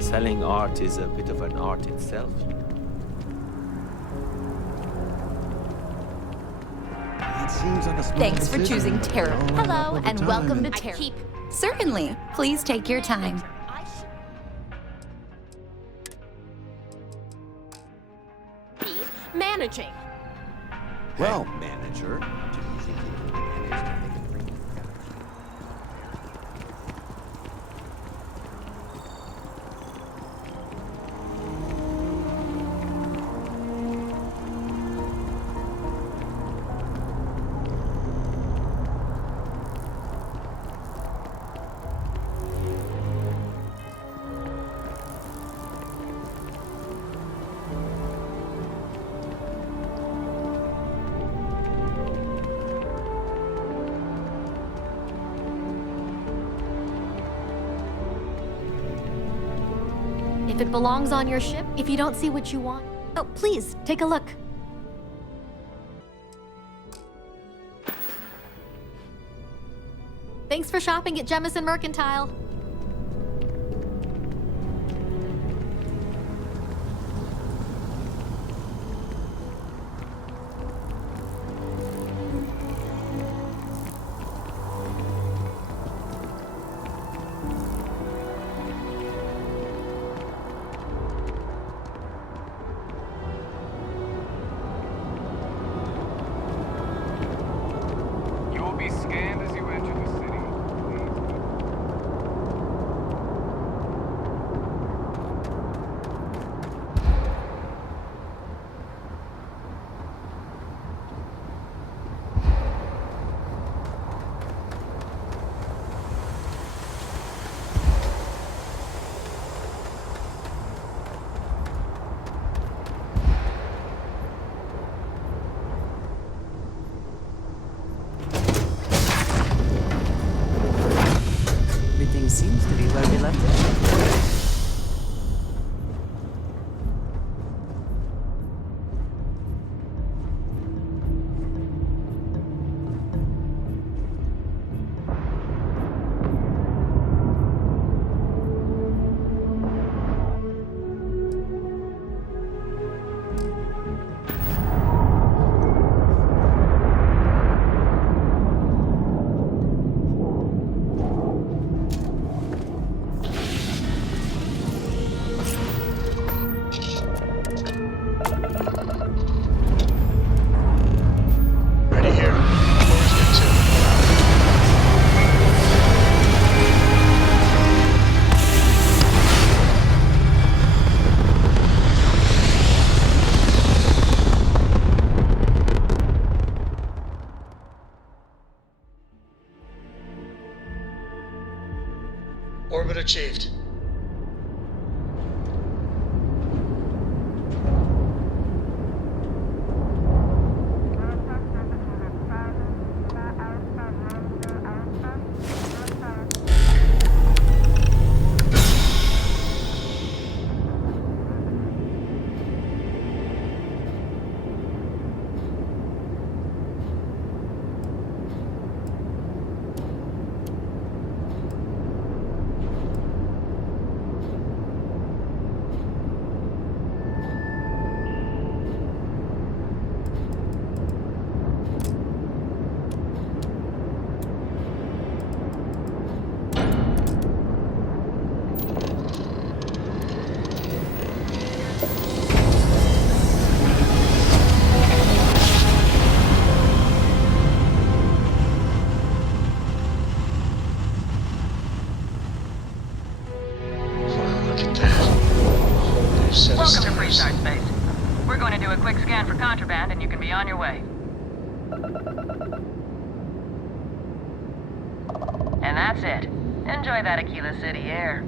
Selling art is a bit of an art itself. It seems like a small Thanks for decision, choosing but Terra. all Hello, of the and time. welcome to Terra. Certainly. Please take your time. Managing. Well, manager. If it belongs on your ship, if you don't see what you want, oh, please, take a look. Thanks for shopping at Jemison Mercantile. You will be scanned as you enter the city. Everything seems to be where we left it. Ready here. Always good too. Orbit achieved. Wow, look at that. Whole new set of Welcome to stars. Freestart Space. We're going to do a quick scan for contraband and you can be on your way. And that's it. Enjoy that Akila City air.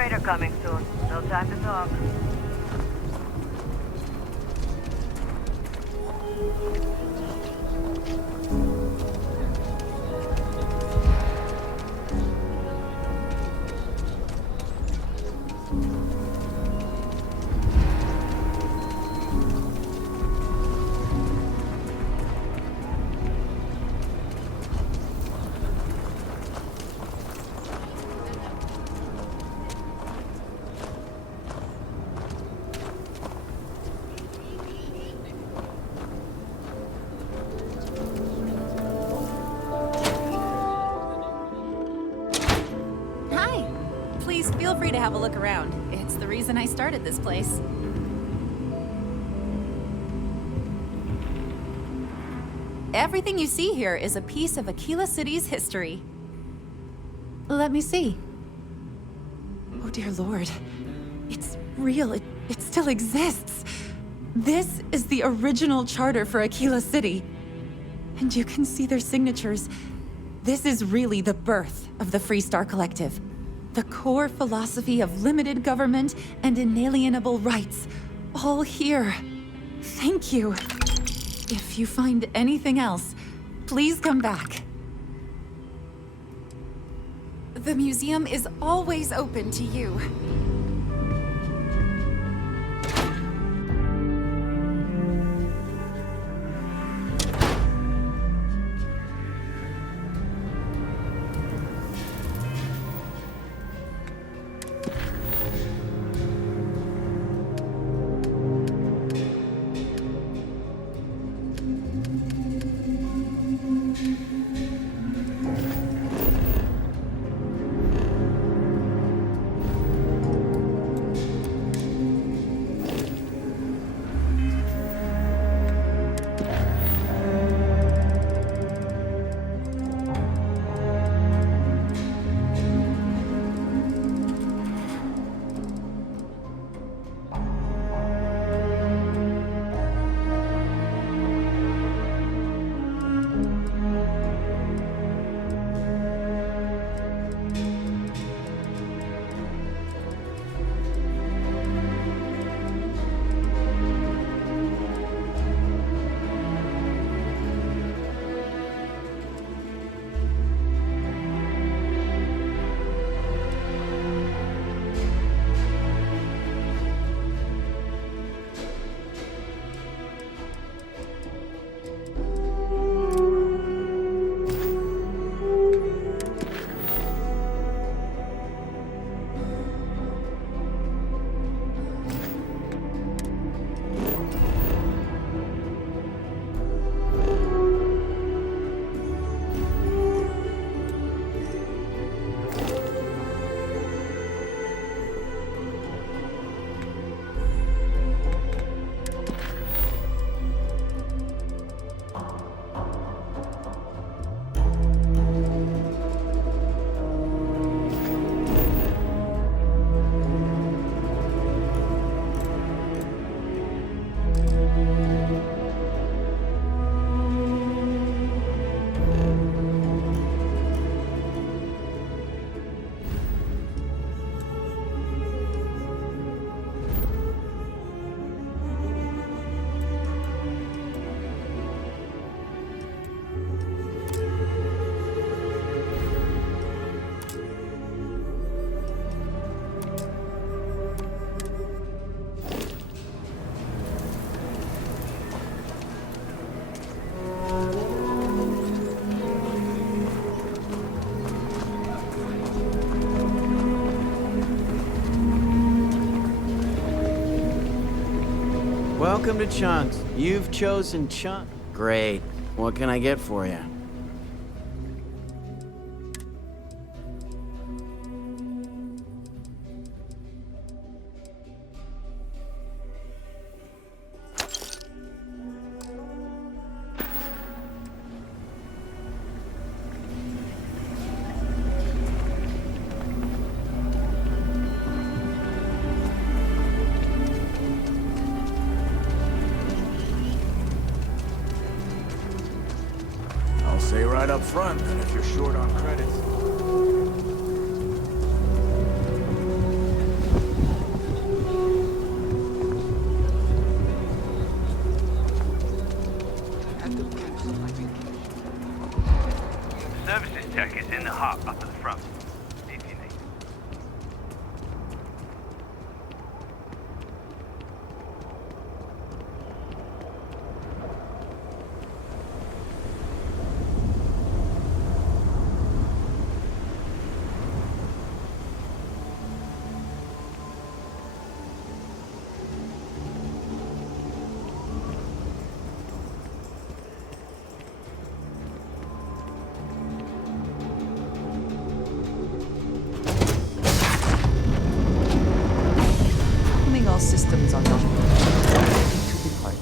freighter coming soon. No time to talk. Feel free to have a look around. It's the reason I started this place. Everything you see here is a piece of Akila City's history. Let me see. Oh dear Lord. It's real. It still exists. This is the original charter for Akila City. And you can see their signatures. This is really the birth of the Freestar Collective. The core philosophy of limited government and inalienable rights. All here. Thank you. If you find anything else, please come back. The museum is always open to you. Welcome to Chunks. You've chosen Chunk. Great. What can I get for you? Say right up front that if you're short on credits. systems are not ready to depart.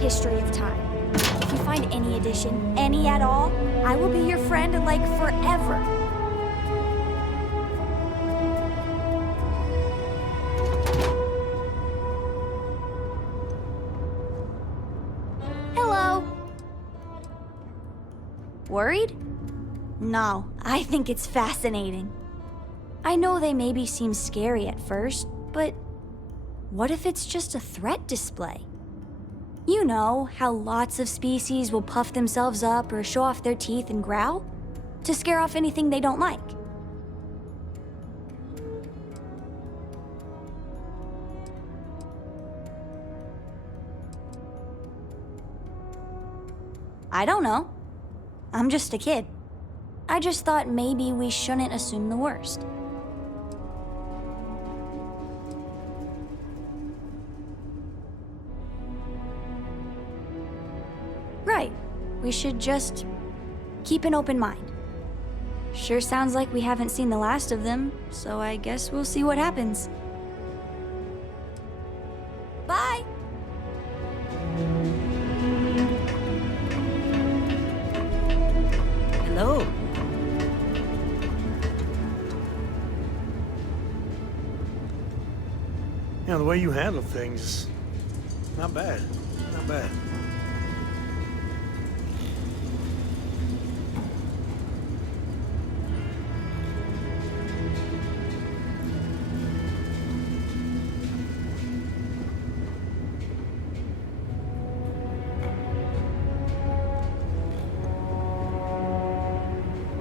History of time. If you find any edition, any at all, I will be your friend like forever. Hello. Worried? No, I think it's fascinating. I know they maybe seem scary at first, but what if it's just a threat display? You know, how lots of species will puff themselves up or show off their teeth and growl to scare off anything they don't like. I don't know. I'm just a kid. I just thought maybe we shouldn't assume the worst. Right. We should just keep an open mind. Sure sounds like we haven't seen the last of them, so I guess we'll see what happens. Bye! Hello. You know, the way you handle things is not bad. Not bad.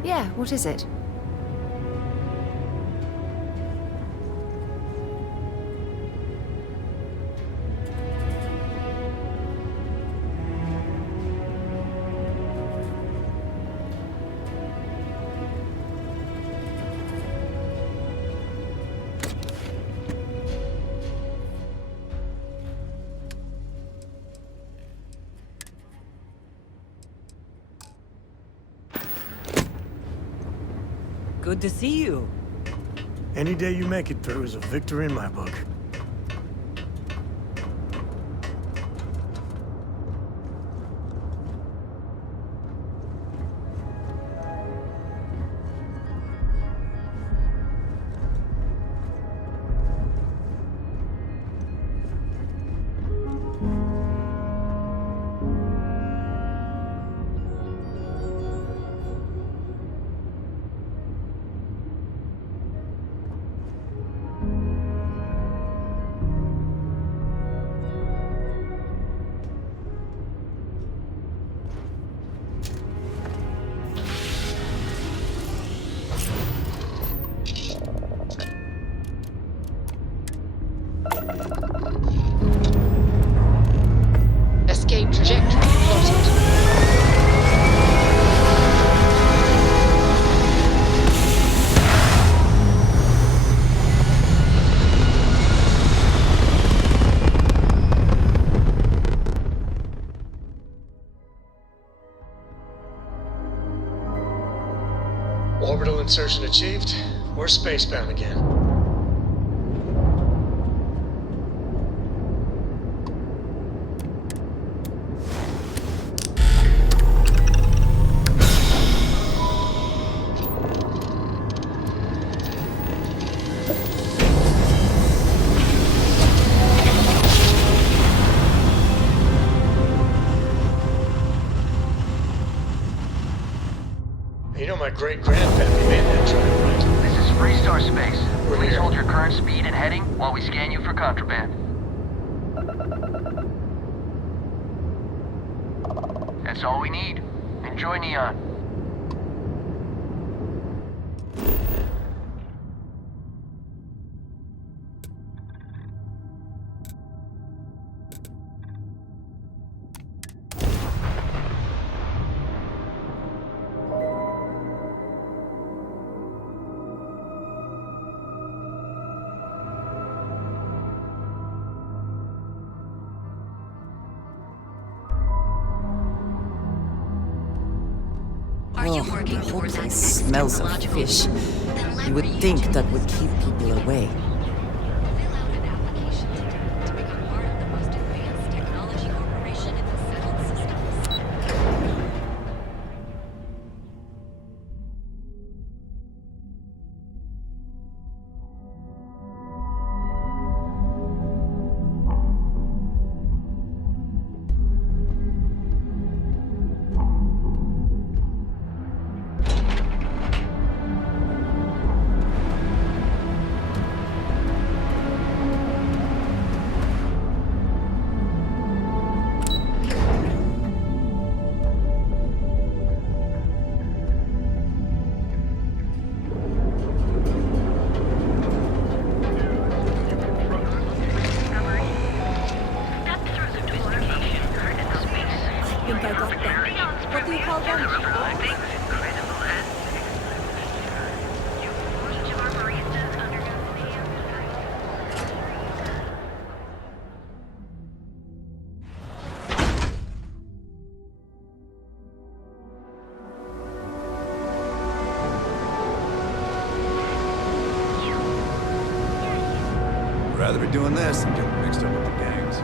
Yeah, what is it? Good to see you. Any day you make it through is a victory in my book. Escape trajectory plotted. Orbital insertion achieved. We're spacebound again. You know my great-grandpappy made that drive, right? This is Freestar Space. We're Please here. hold your current speed and heading while we scan you for contraband. That's all we need. Enjoy Neon. Oh, the whole place smells of fish. You would think that would keep people away. Rather be doing this than getting mixed up with the gangs.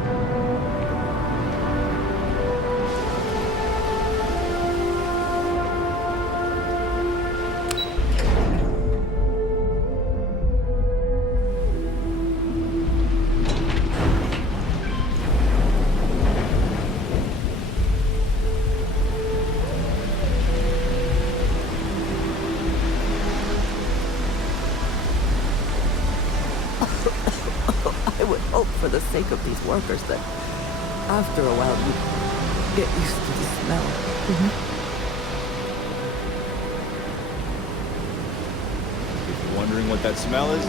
I would hope for the sake of these workers that after a while you get used to the smell. If you're wondering what that smell is,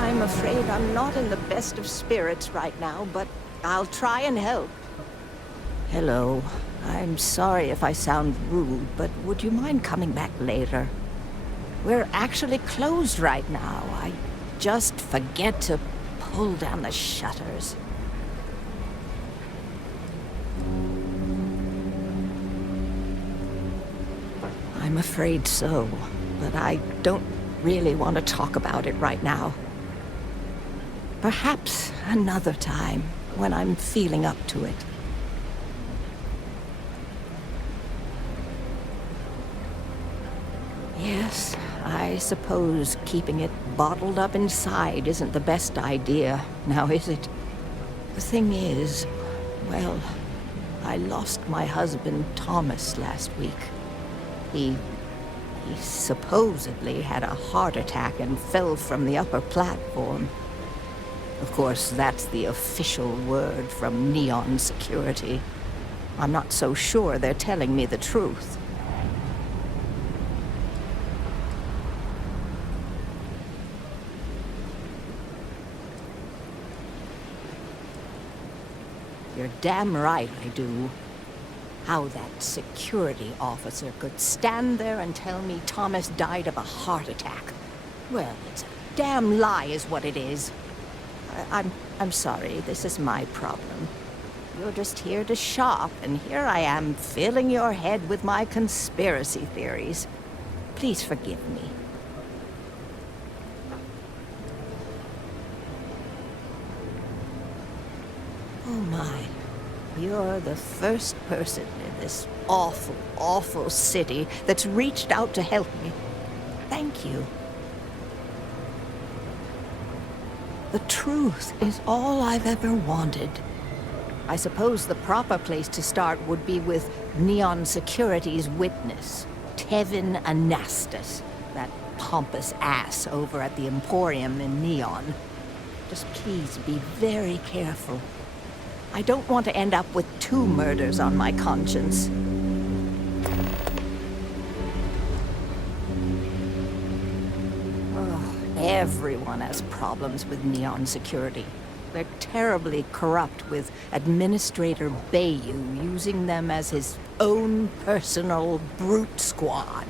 I'm afraid I'm not in the best of spirits right now, but I'll try and help. Hello. I'm sorry if I sound rude, but would you mind coming back later? We're actually closed right now. I just forget to pull down the shutters. I'm afraid so, but I don't really want to talk about it right now. Perhaps another time, when I'm feeling up to it. Yes, I suppose keeping it bottled up inside isn't the best idea, now is it? The thing is, well, I lost my husband Thomas last week. He supposedly had a heart attack and fell from the upper platform. Of course, that's the official word from Neon Security. I'm not so sure they're telling me the truth. You're damn right I do. How that security officer could stand there and tell me Thomas died of a heart attack. Well, it's a damn lie is what it is. I'm sorry, this is my problem. You're just here to shop, and here I am filling your head with my conspiracy theories. Please forgive me. Oh my, you're the first person in this awful, awful city that's reached out to help me. Thank you. The truth is all I've ever wanted. I suppose the proper place to start would be with Neon Security's witness, Tevin Anastas, that pompous ass over at the Emporium in Neon. Just please be very careful. I don't want to end up with 2 murders on my conscience. Everyone has problems with Neon Security. They're terribly corrupt, with Administrator Bayou using them as his own personal brute squad.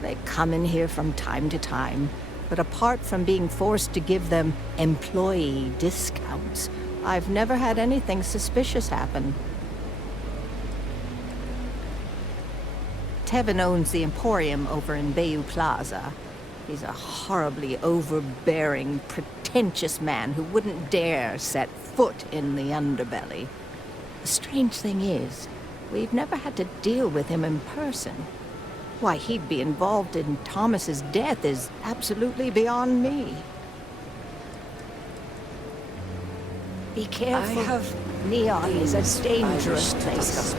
They come in here from time to time, but apart from being forced to give them employee discounts, I've never had anything suspicious happen. Tevin owns the Emporium over in Bayou Plaza. He's a horribly overbearing, pretentious man who wouldn't dare set foot in the underbelly. The strange thing is, we've never had to deal with him in person. Why he'd be involved in Thomas's death is absolutely beyond me. Be careful. Neon is a dangerous place.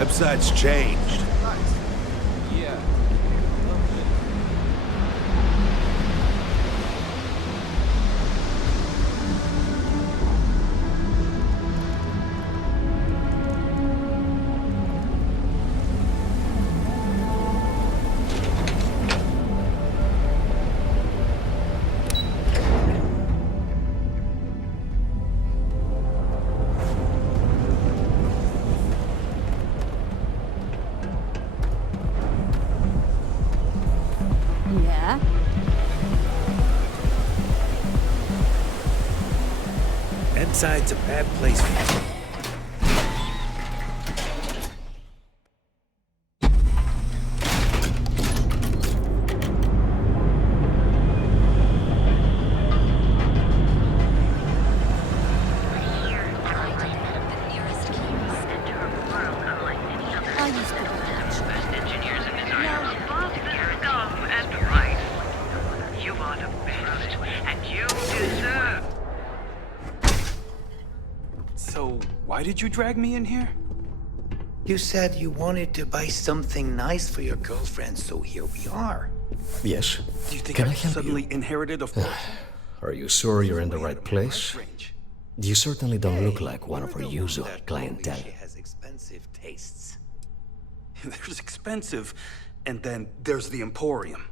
Epside's changed. Yeah. Epside's a bad place for you. Why did you drag me in here? You said you wanted to buy something nice for your girlfriend, so here we are. Yes. Do you think Can I I help suddenly you? inherited a fortune? Are you sure you're in the right place? You certainly don't look like one of our usual clientele. She has expensive tastes. There's expensive, and then there's the Emporium.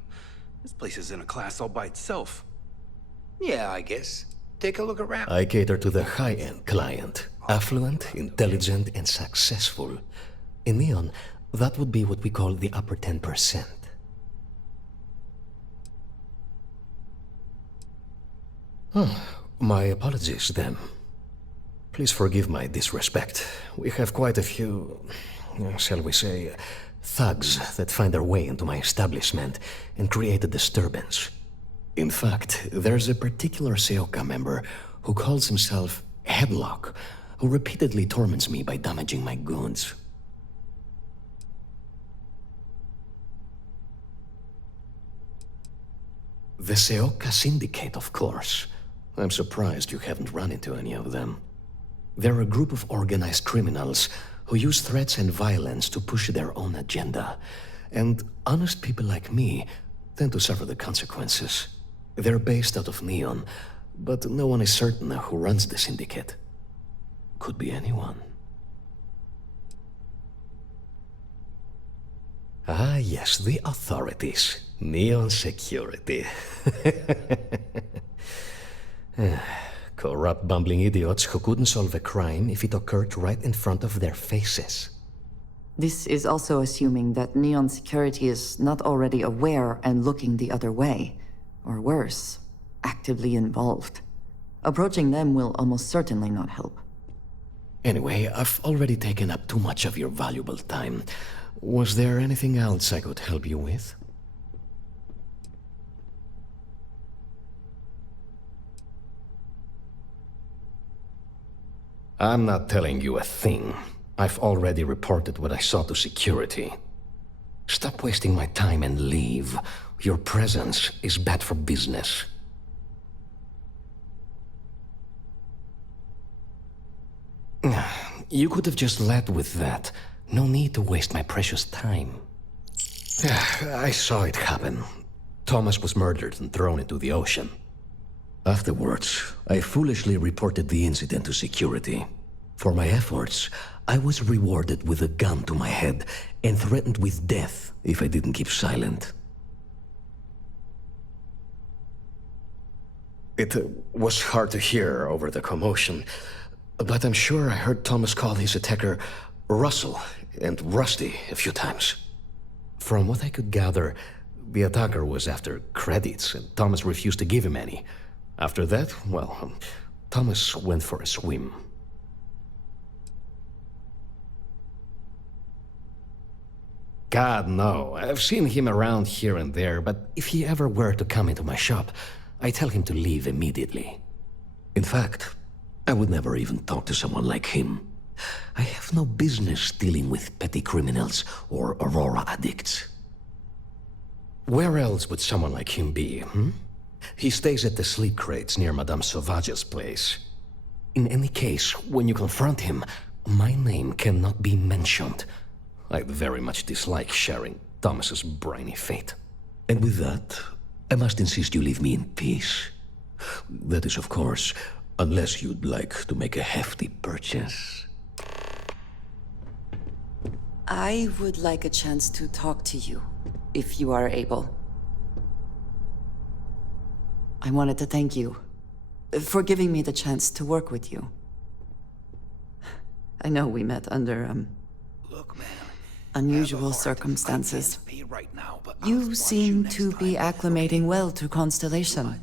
This place is in a class all by itself. Yeah, I guess. Take a look around. I cater to the high-end client. Affluent, intelligent, and successful. In Neon, that would be what we call the upper 10%. My apologies, then. Please forgive my disrespect. We have quite a few, shall we say, thugs that find their way into my establishment and create a disturbance. In fact, there's a particular Seoka member who calls himself Headlock, who repeatedly torments me by damaging my goods. The Seoka Syndicate, of course. I'm surprised you haven't run into any of them. They're a group of organized criminals who use threats and violence to push their own agenda. And honest people like me tend to suffer the consequences. They're based out of Neon, but no one is certain who runs the syndicate. Could be anyone. Ah, yes, the authorities. Neon security. Corrupt, bumbling idiots who couldn't solve a crime if it occurred right in front of their faces. This is also assuming that Neon security is not already aware and looking the other way. Or worse, actively involved. Approaching them will almost certainly not help. Anyway, I've already taken up too much of your valuable time. Was there anything else I could help you with? I'm not telling you a thing. I've already reported what I saw to security. Stop wasting my time and leave. Your presence is bad for business. You could have just led with that. No need to waste my precious time. I saw it happen. Thomas was murdered and thrown into the ocean. Afterwards, I foolishly reported the incident to security. For my efforts, I was rewarded with a gun to my head and threatened with death if I didn't keep silent. It was hard to hear over the commotion, but I'm sure I heard Thomas call his attacker Russell and Rusty a few times. From what I could gather, the attacker was after credits, and Thomas refused to give him any. After that, well, Thomas went for a swim. God, no. I've seen him around here and there, but if he ever were to come into my shop, I tell him to leave immediately. In fact, I would never even talk to someone like him. I have no business dealing with petty criminals or Aurora addicts. Where else would someone like him be, He stays at the sleep crates near Madame Sauvage's place. In any case, when you confront him, my name cannot be mentioned. I very much dislike sharing Thomas's briny fate. And with that, I must insist you leave me in peace. That is, of course, unless you'd like to make a hefty purchase. I would like a chance to talk to you, if you are able. I wanted to thank you for giving me the chance to work with you. I know we met under, Look, man, unusual circumstances. You seem to be acclimating well to Constellation.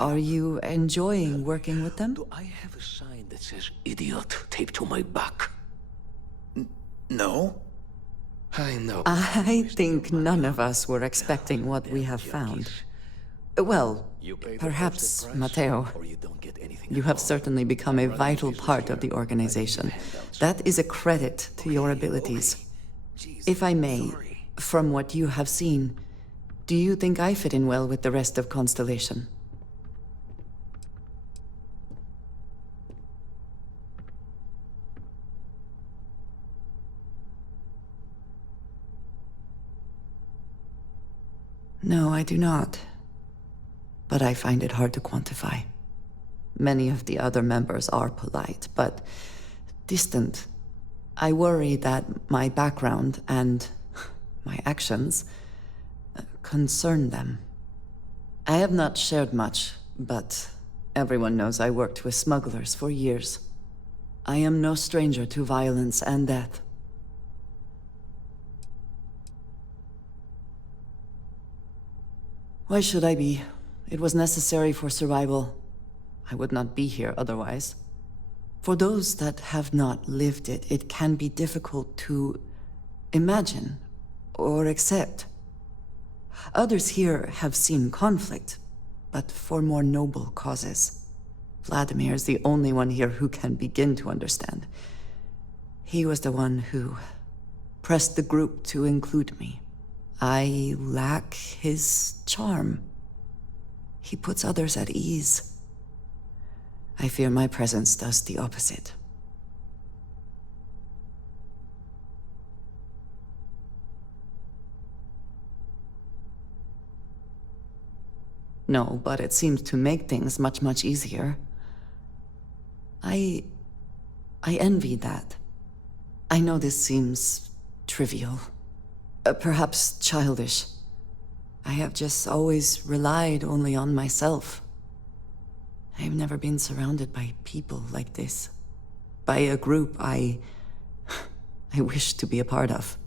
Are you enjoying working with them? Do I have a sign that says idiot taped to my back? No? I know. I think none of us were expecting what we have found. Well, perhaps, Matteo. You have certainly become a vital part of the organization. That is a credit to your abilities. If I may, from what you have seen, do you think I fit in well with the rest of Constellation? No, I do not. But I find it hard to quantify. Many of the other members are polite, but distant. I worry that my background and my actions concern them. I have not shared much, but everyone knows I worked with smugglers for years. I am no stranger to violence and death. Why should I be? It was necessary for survival. I would not be here otherwise. For those that have not lived it, it can be difficult to imagine or accept. Others here have seen conflict, but for more noble causes. Vladimir is the only one here who can begin to understand. He was the one who pressed the group to include me. I lack his charm. He puts others at ease. I fear my presence does the opposite. No, but it seems to make things much, much easier. I envy that. I know this seems trivial, perhaps childish. I have just always relied only on myself. I've never been surrounded by people like this. By a group I wish to be a part of.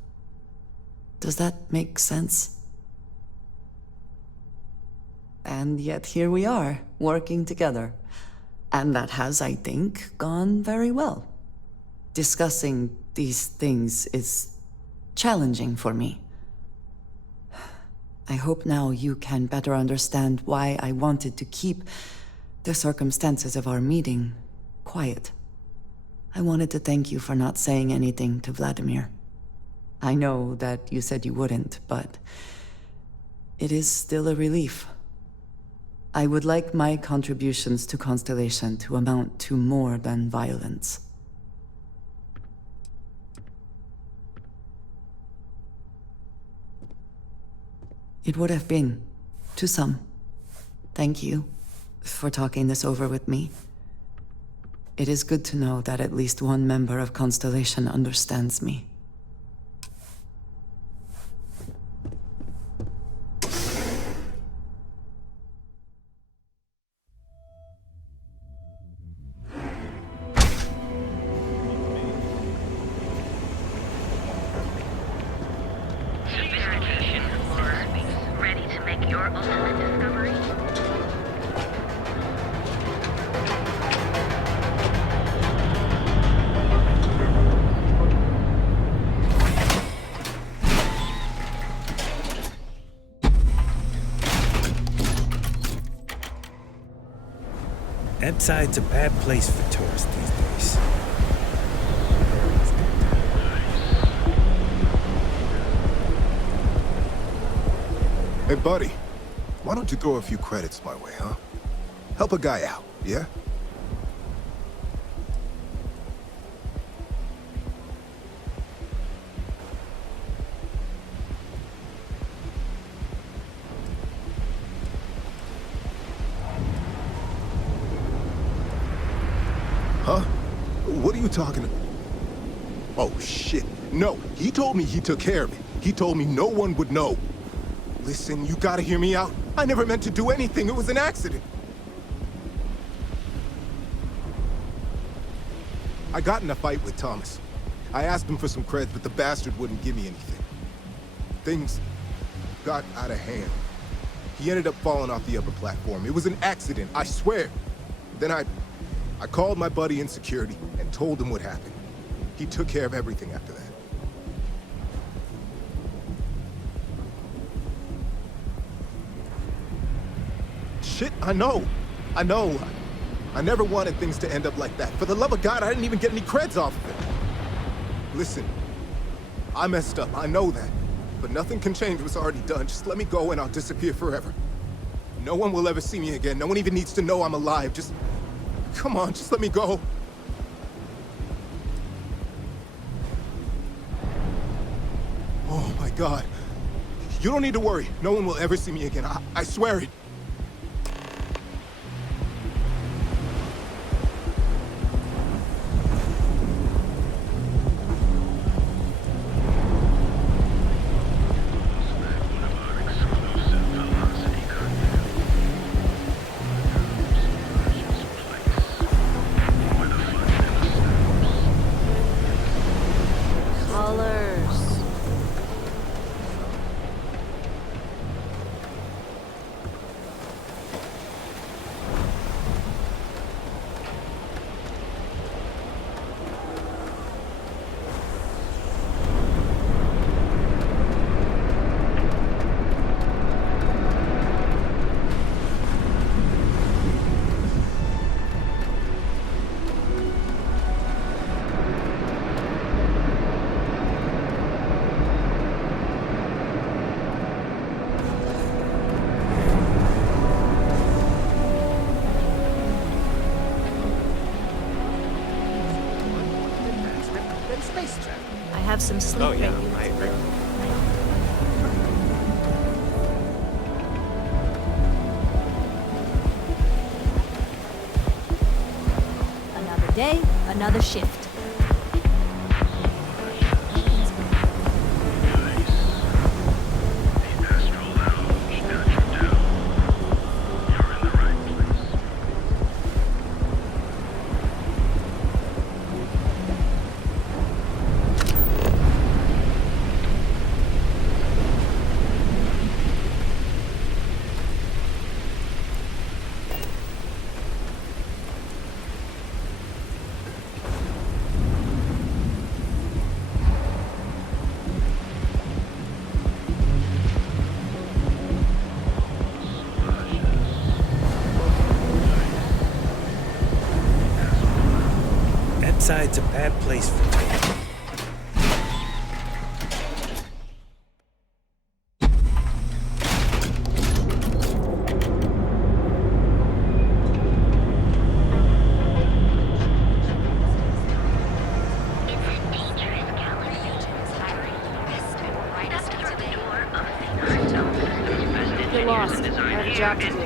Does that make sense? And yet here we are, working together. And that has, I think, gone very well. Discussing these things is challenging for me. I hope now you can better understand why I wanted to keep the circumstances of our meeting quiet. I wanted to thank you for not saying anything to Vladimir. I know that you said you wouldn't, but it is still a relief. I would like my contributions to Constellation to amount to more than violence. It would have been, to some. Thank you for talking this over with me. It is good to know that at least one member of Constellation understands me. Epside's a bad place for tourists these days. Hey, buddy. Why don't you throw a few credits my way, huh? Help a guy out, yeah? Huh? What are you talking about? Oh, shit. No, he told me he took care of it. He told me no one would know. Listen, you gotta hear me out. I never meant to do anything. It was an accident. I got in a fight with Thomas. I asked him for some creds, but the bastard wouldn't give me anything. Things got out of hand. He ended up falling off the upper platform. It was an accident, I swear. Then I called my buddy in security and told him what happened. He took care of everything after that. Shit, I know. I never wanted things to end up like that. For the love of God, I didn't even get any creds off of it. Listen, I messed up, I know that. But nothing can change what's already done. Just let me go and I'll disappear forever. No one will ever see me again. No one even needs to know I'm alive. Just... come on, just let me go. Oh my God. You don't need to worry. No one will ever see me again. I swear it. have some sleep. Oh yeah, I agree. Another day, another shift. It's a bad place for me. You're lost. I have a job to do.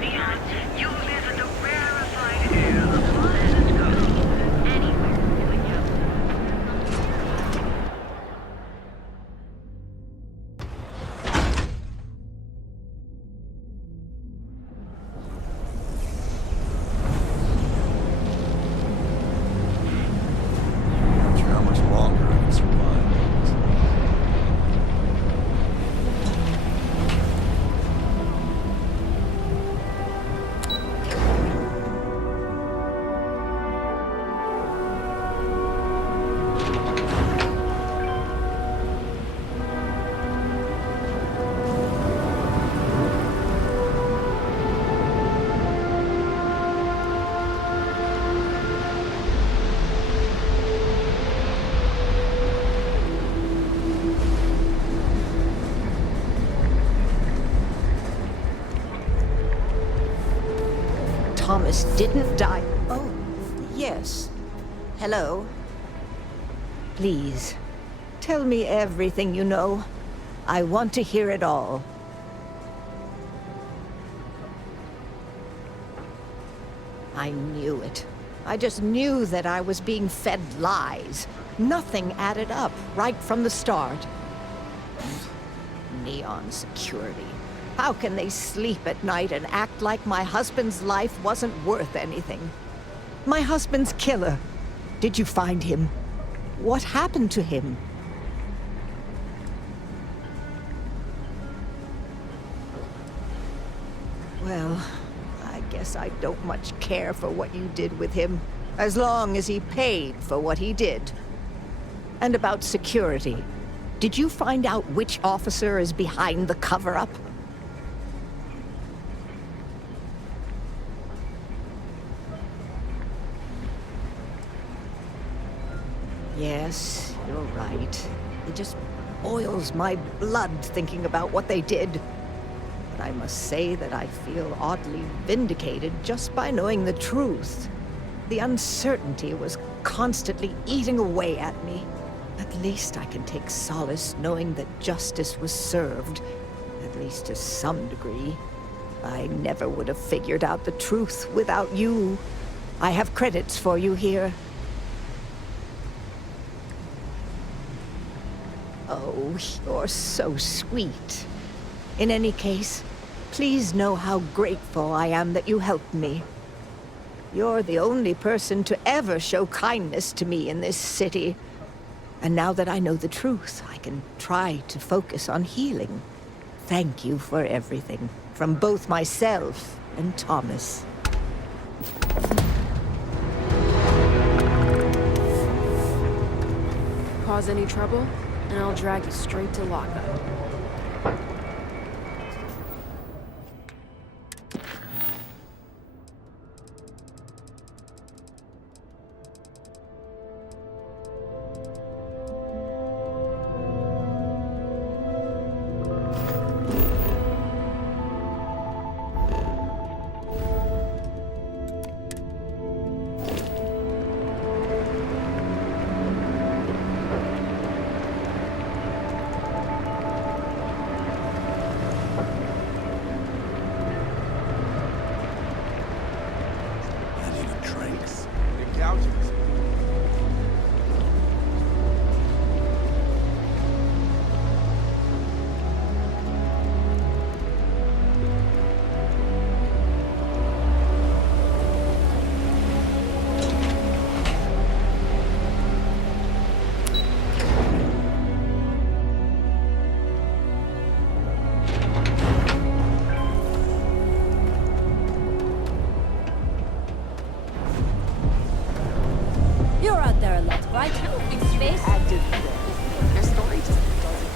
Thomas didn't die. Oh, yes. Hello. Please, tell me everything you know. I want to hear it all. I knew it. I just knew that I was being fed lies. Nothing added up right from the start. Neon security. How can they sleep at night and act like my husband's life wasn't worth anything? My husband's killer. Did you find him? What happened to him? Well, I guess I don't much care for what you did with him, as long as he paid for what he did. And about security. Did you find out which officer is behind the cover-up? Yes, you're right. It just boils my blood thinking about what they did. But I must say that I feel oddly vindicated just by knowing the truth. The uncertainty was constantly eating away at me. At least I can take solace knowing that justice was served, at least to some degree. I never would have figured out the truth without you. I have credits for you here. Oh, you're so sweet. In any case, please know how grateful I am that you helped me. You're the only person to ever show kindness to me in this city. And now that I know the truth, I can try to focus on healing. Thank you for everything, from both myself and Thomas. Cause any trouble, and I'll drag you straight to lockup. drinks. The couches. You're out there a lot, right? Big space. Your story just doesn't.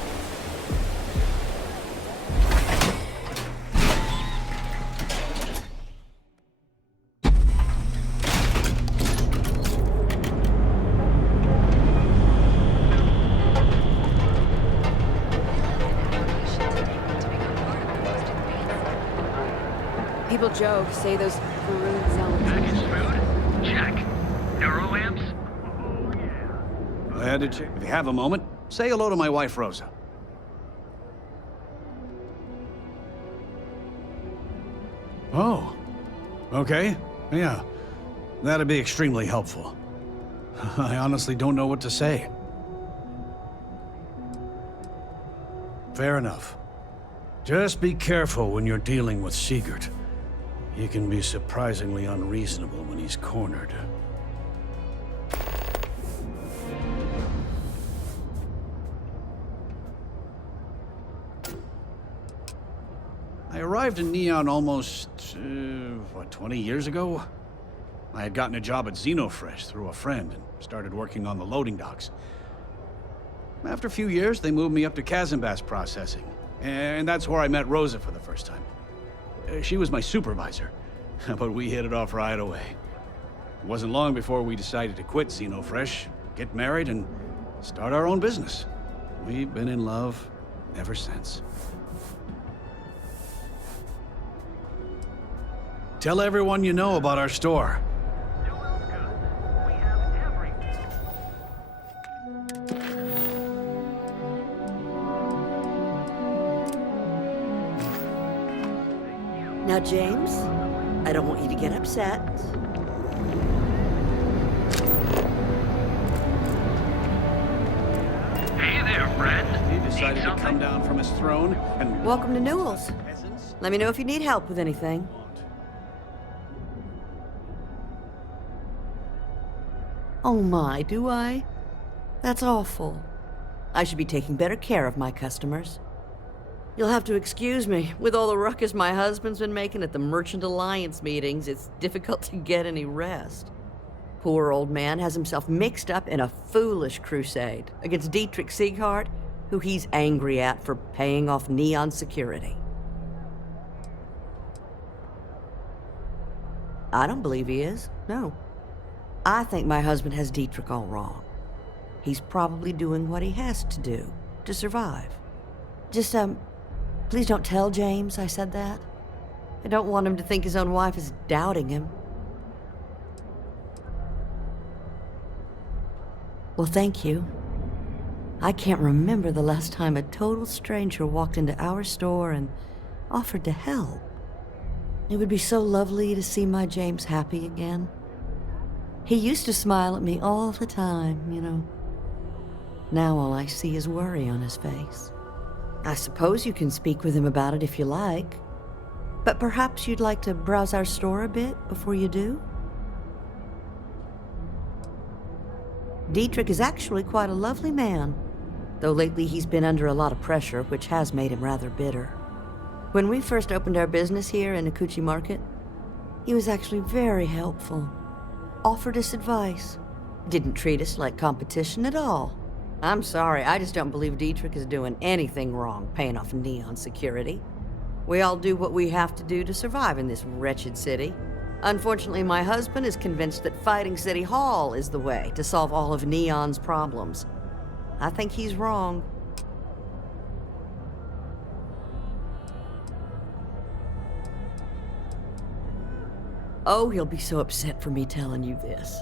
People joke, say those maroon zones. Packaged food? Check. Neuro lamps? I had to check. If you have a moment, say hello to my wife, Rosa. Oh. Okay. Yeah. That'd be extremely helpful. I honestly don't know what to say. Fair enough. Just be careful when you're dealing with Sigurd. He can be surprisingly unreasonable when he's cornered. I arrived in Neon almost, 20 years ago? I had gotten a job at Xenofresh through a friend and started working on the loading docks. After a few years, they moved me up to Gamepass processing, and that's where I met Rosa for the first time. She was my supervisor, but we hit it off right away. It wasn't long before we decided to quit Xenofresh, get married, and start our own business. We've been in love ever since. Tell everyone you know about our store. Now, James, I don't want you to get upset. Hey there, friend. He decided to come down from his throne and... Welcome to Newill's. Let me know if you need help with anything. Oh my, do I? That's awful. I should be taking better care of my customers. You'll have to excuse me. With all the ruckus my husband's been making at the Merchant Alliance meetings, it's difficult to get any rest. Poor old man has himself mixed up in a foolish crusade against Dietrich Sieghart, who he's angry at for paying off Neon security. I don't believe he is, no. I think my husband has Dietrich all wrong. He's probably doing what he has to do to survive. Just, please don't tell James I said that. I don't want him to think his own wife is doubting him. Well, thank you. I can't remember the last time a total stranger walked into our store and offered to help. It would be so lovely to see my James happy again. He used to smile at me all the time, you know. Now all I see is worry on his face. I suppose you can speak with him about it if you like. But perhaps you'd like to browse our store a bit before you do? Dietrich is actually quite a lovely man, though lately he's been under a lot of pressure, which has made him rather bitter. When we first opened our business here in Akuchi Market, he was actually very helpful. Offered us advice. Didn't treat us like competition at all. I'm sorry, I just don't believe Dietrich is doing anything wrong paying off Neon security. We all do what we have to do to survive in this wretched city. Unfortunately, my husband is convinced that fighting City Hall is the way to solve all of Neon's problems. I think he's wrong. Oh, he'll be so upset for me telling you this.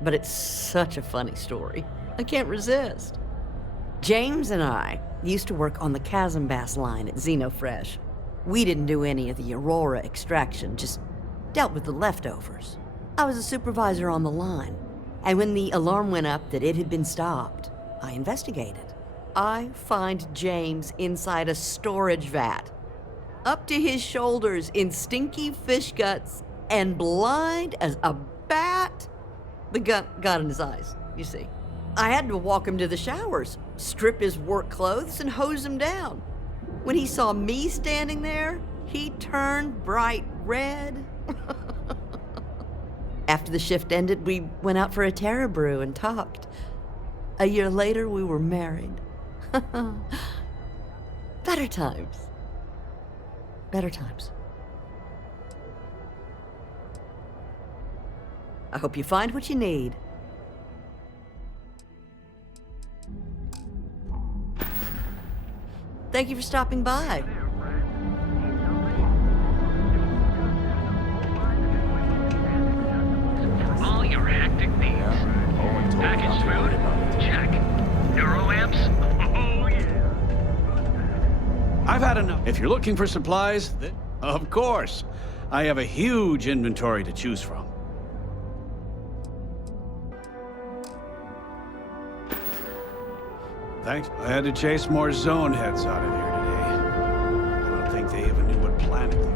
But it's such a funny story. I can't resist. James and I used to work on the Gamepass line at Xenofresh. We didn't do any of the Aurora extraction, just dealt with the leftovers. I was a supervisor on the line, and when the alarm went up that it had been stopped, I investigated. I find James inside a storage vat, up to his shoulders in stinky fish guts and blind as a bat. The gut got in his eyes, you see. I had to walk him to the showers, strip his work clothes, and hose him down. When he saw me standing there, he turned bright red. After the shift ended, we went out for a Terra brew and talked. A year later, we were married. Better times. Better times. I hope you find what you need. Thank you for stopping by. All your hectic needs. Packaged food? Check. Neuroamps? Oh, yeah. I've had enough. If you're looking for supplies, then, of course. I have a huge inventory to choose from. Thanks. I had to chase more zone heads out of here today. I don't think they even knew what planet they were.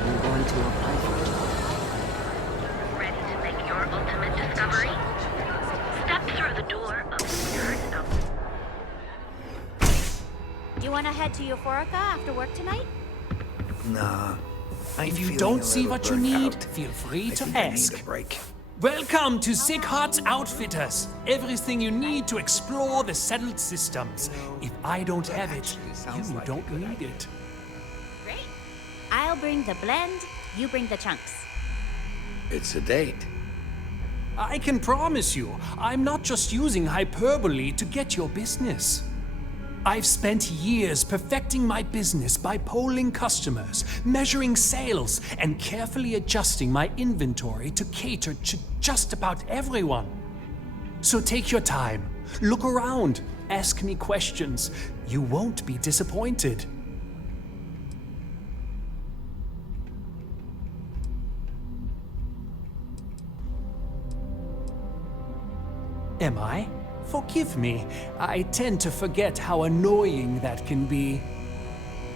I'm going to apply for it. Ready to make your ultimate discovery? Step through the door of weird You want to head to Euphorica after work tonight? Nah. If you don't see what you need, feel free to ask. Welcome to Sick Heart's Outfitters. Everything you need to explore the settled systems. If I don't have it, you don't need it. Great. I'll bring the blend, you bring the chunks. It's a date. I can promise you, I'm not just using hyperbole to get your business. I've spent years perfecting my business by polling customers, measuring sales, and carefully adjusting my inventory to cater to just about everyone. So take your time, look around, ask me questions. You won't be disappointed. Am I? Forgive me, I tend to forget how annoying that can be.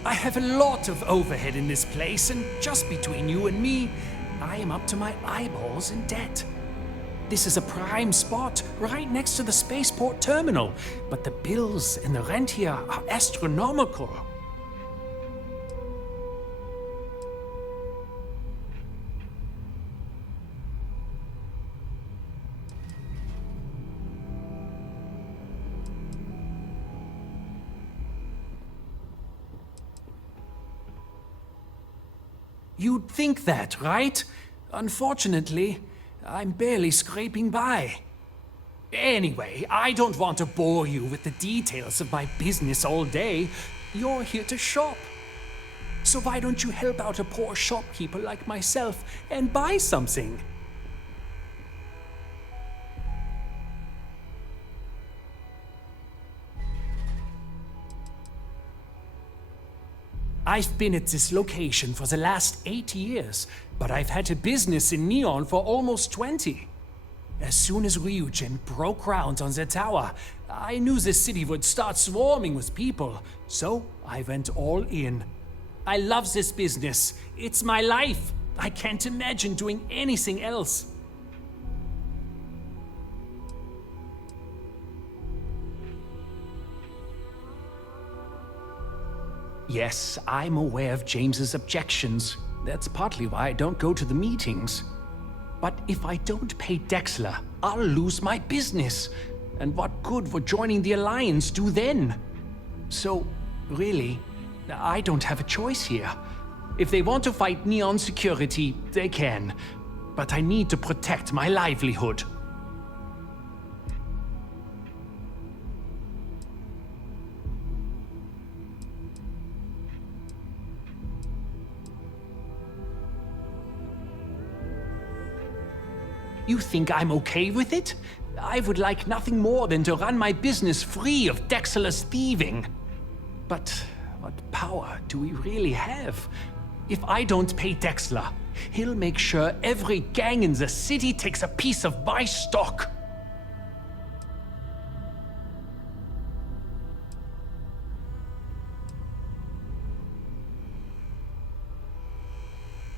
I have a lot of overhead in this place, and just between you and me, I am up to my eyeballs in debt. This is a prime spot, right next to the spaceport terminal, but the bills and the rent here are astronomical. You'd think that, right? Unfortunately, I'm barely scraping by. Anyway, I don't want to bore you with the details of my business all day. You're here to shop. So why don't you help out a poor shopkeeper like myself and buy something? I've been at this location for the last 8 years, but I've had a business in Neon for almost 20. As soon as Ryujin broke ground on the tower, I knew the city would start swarming with people, so I went all in. I love this business. It's my life. I can't imagine doing anything else. Yes, I'm aware of James's objections. That's partly why I don't go to the meetings. But if I don't pay Dexler, I'll lose my business. And what good would joining the Alliance do then? So, really, I don't have a choice here. If they want to fight Neon security, they can. But I need to protect my livelihood. You think I'm okay with it? I would like nothing more than to run my business free of Dexter's thieving. But what power do we really have? If I don't pay Dexter, he'll make sure every gang in the city takes a piece of my stock.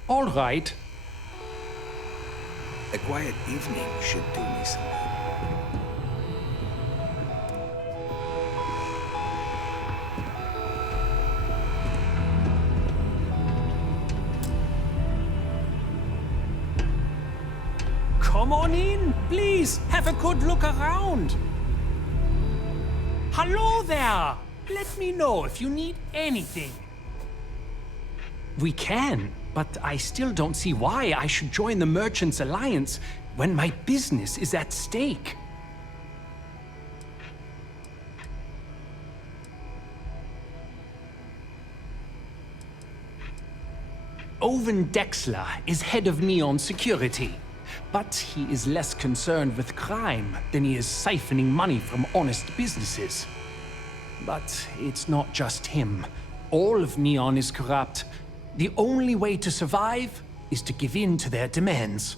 All right. A quiet evening should do me some good. Come on in, please. Have a good look around. Hello there. Let me know if you need anything. We can, but I still don't see why I should join the Merchants Alliance when my business is at stake. Owen Dexter is head of Neon Security, but he is less concerned with crime than he is siphoning money from honest businesses. But it's not just him. All of Neon is corrupt. The only way to survive is to give in to their demands.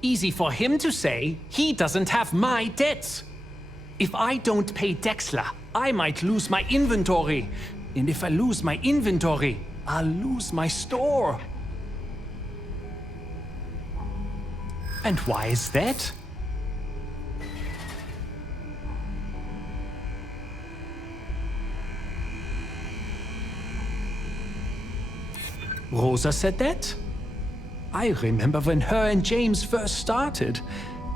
Easy for him to say, he doesn't have my debts. If I don't pay Dexter, I might lose my inventory. And if I lose my inventory, I'll lose my store. And why is that? Rosa said that? I remember when her and James first started.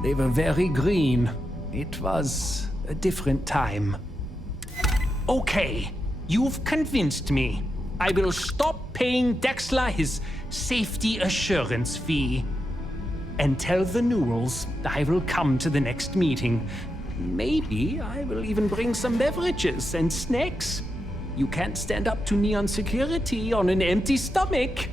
They were very green. It was a different time. Okay, you've convinced me. I will stop paying Dexter his safety assurance fee. And tell the Newills I will come to the next meeting. Maybe I will even bring some beverages and snacks. You can't stand up to Neon Security on an empty stomach.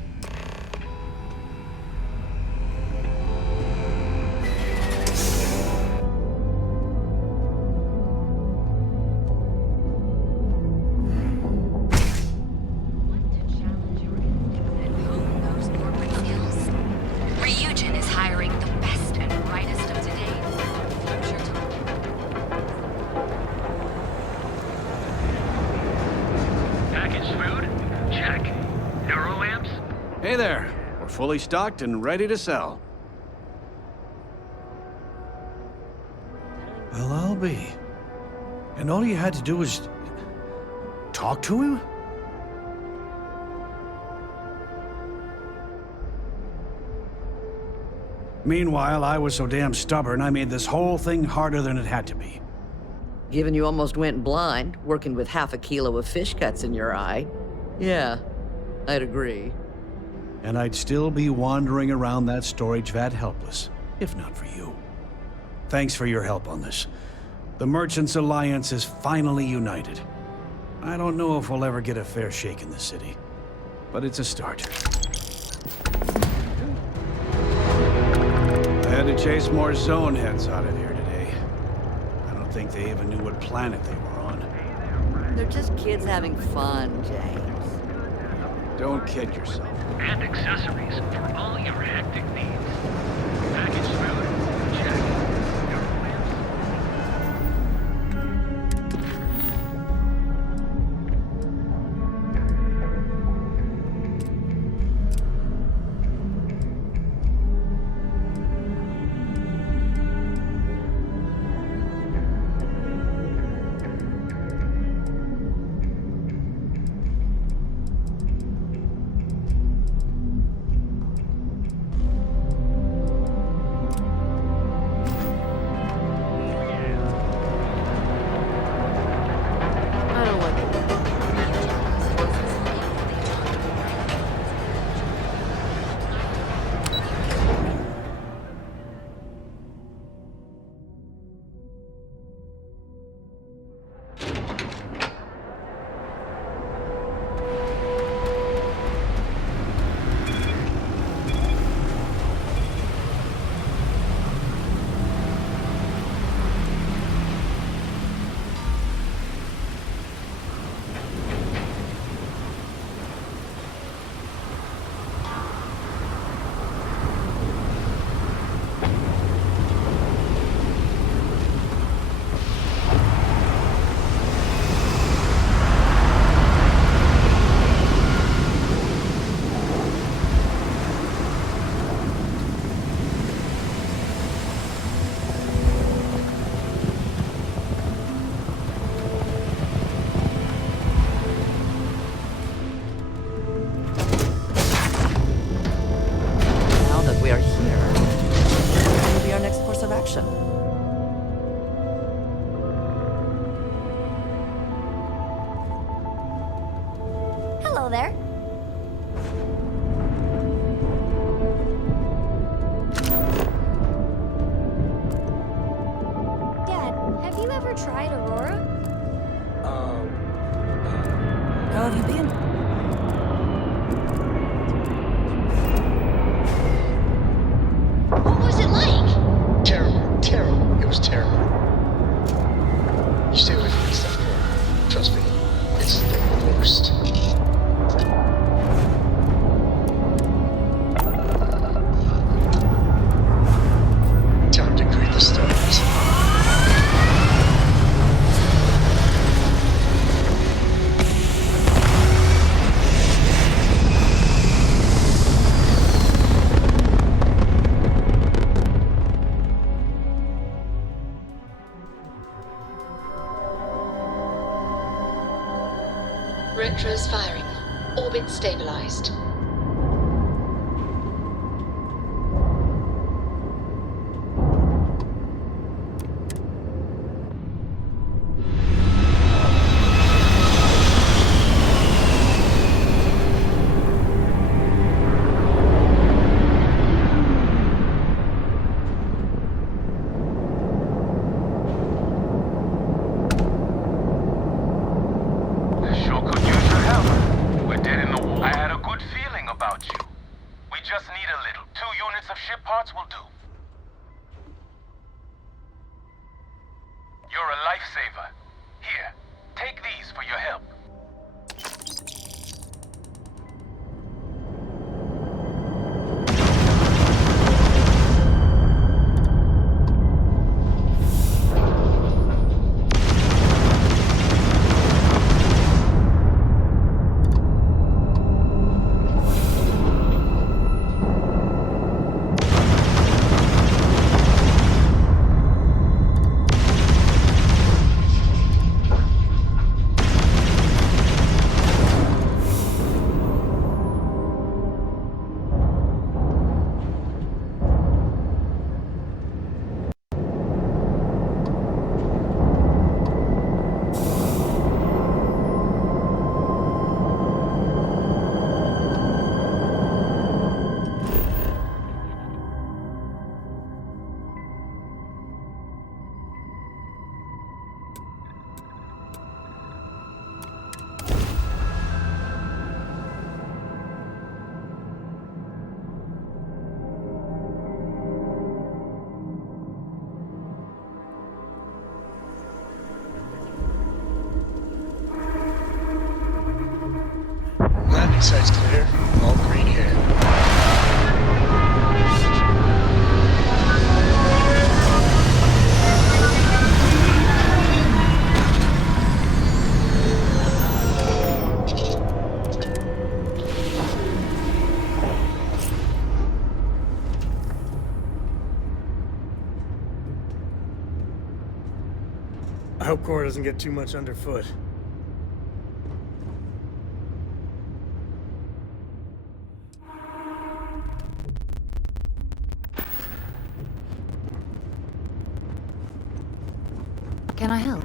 Fully stocked and ready to sell. Well, I'll be. And all you had to do was talk to him? Meanwhile, I was so damn stubborn, I made this whole thing harder than it had to be. Given you almost went blind, working with half a kilo of fish cuts in your eye. Yeah, I'd agree. And I'd still be wandering around that storage vat helpless, if not for you. Thanks for your help on this. The Merchants Alliance is finally united. I don't know if we'll ever get a fair shake in the city, but it's a start. I had to chase more zone heads out of here today. I don't think they even knew what planet they were on. They're just kids having fun, James. Don't kid yourself. And accessories for all your hectic needs. Packaged food? Check. Hello there. Dad, have you ever tried Aurora? How have you been? What was it like? Terrible, terrible. It was terrible. You stay away from that stuff, Cora. Trust me, it's the worst. Time to greet the stars. Retros firing. Orbit stabilized. Sure could use your help. We're dead in the water. I had a good feeling about you. We just need a little. 2 units of ship parts will do. You're a lifesaver. Here, take these for your help. Landing site's clear. All green here. I hope Cora doesn't get too much underfoot. Can I help?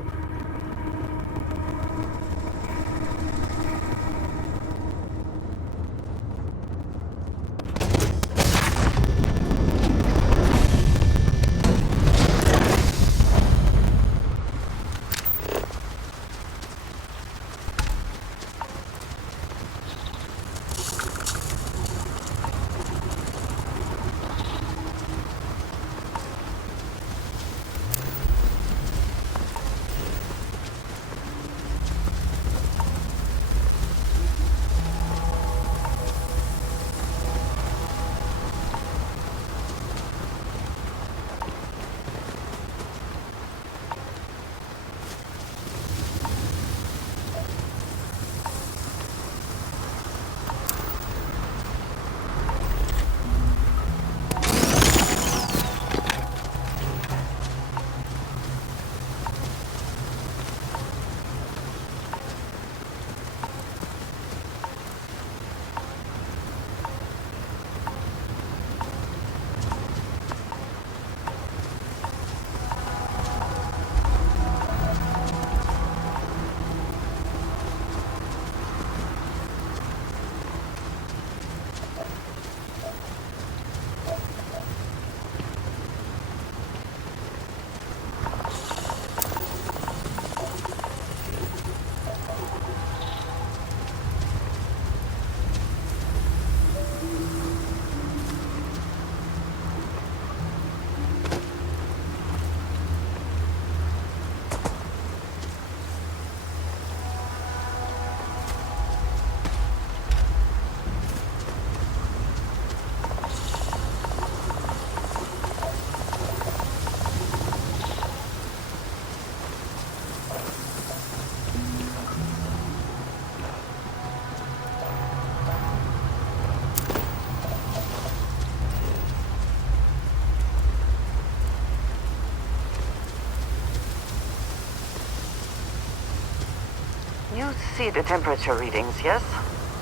You see the temperature readings, yes?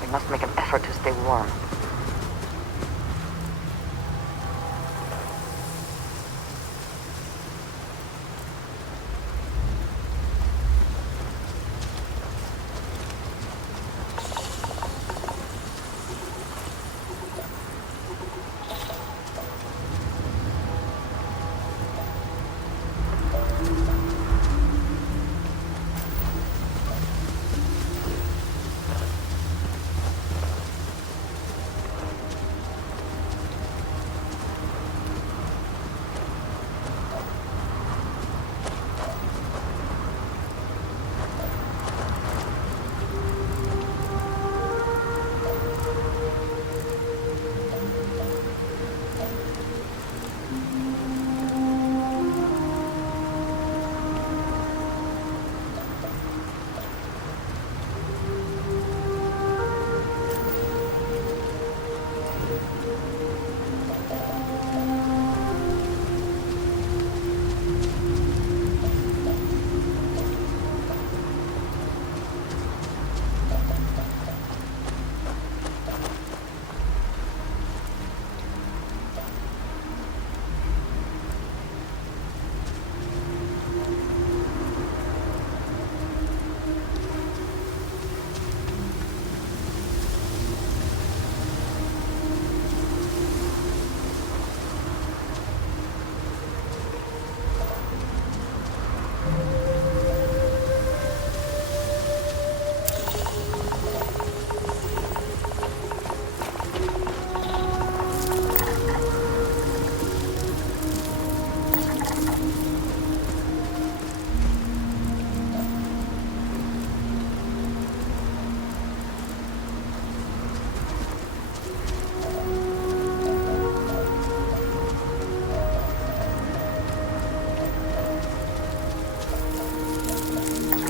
We must make an effort to stay warm.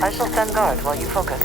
I shall stand guard while you focus.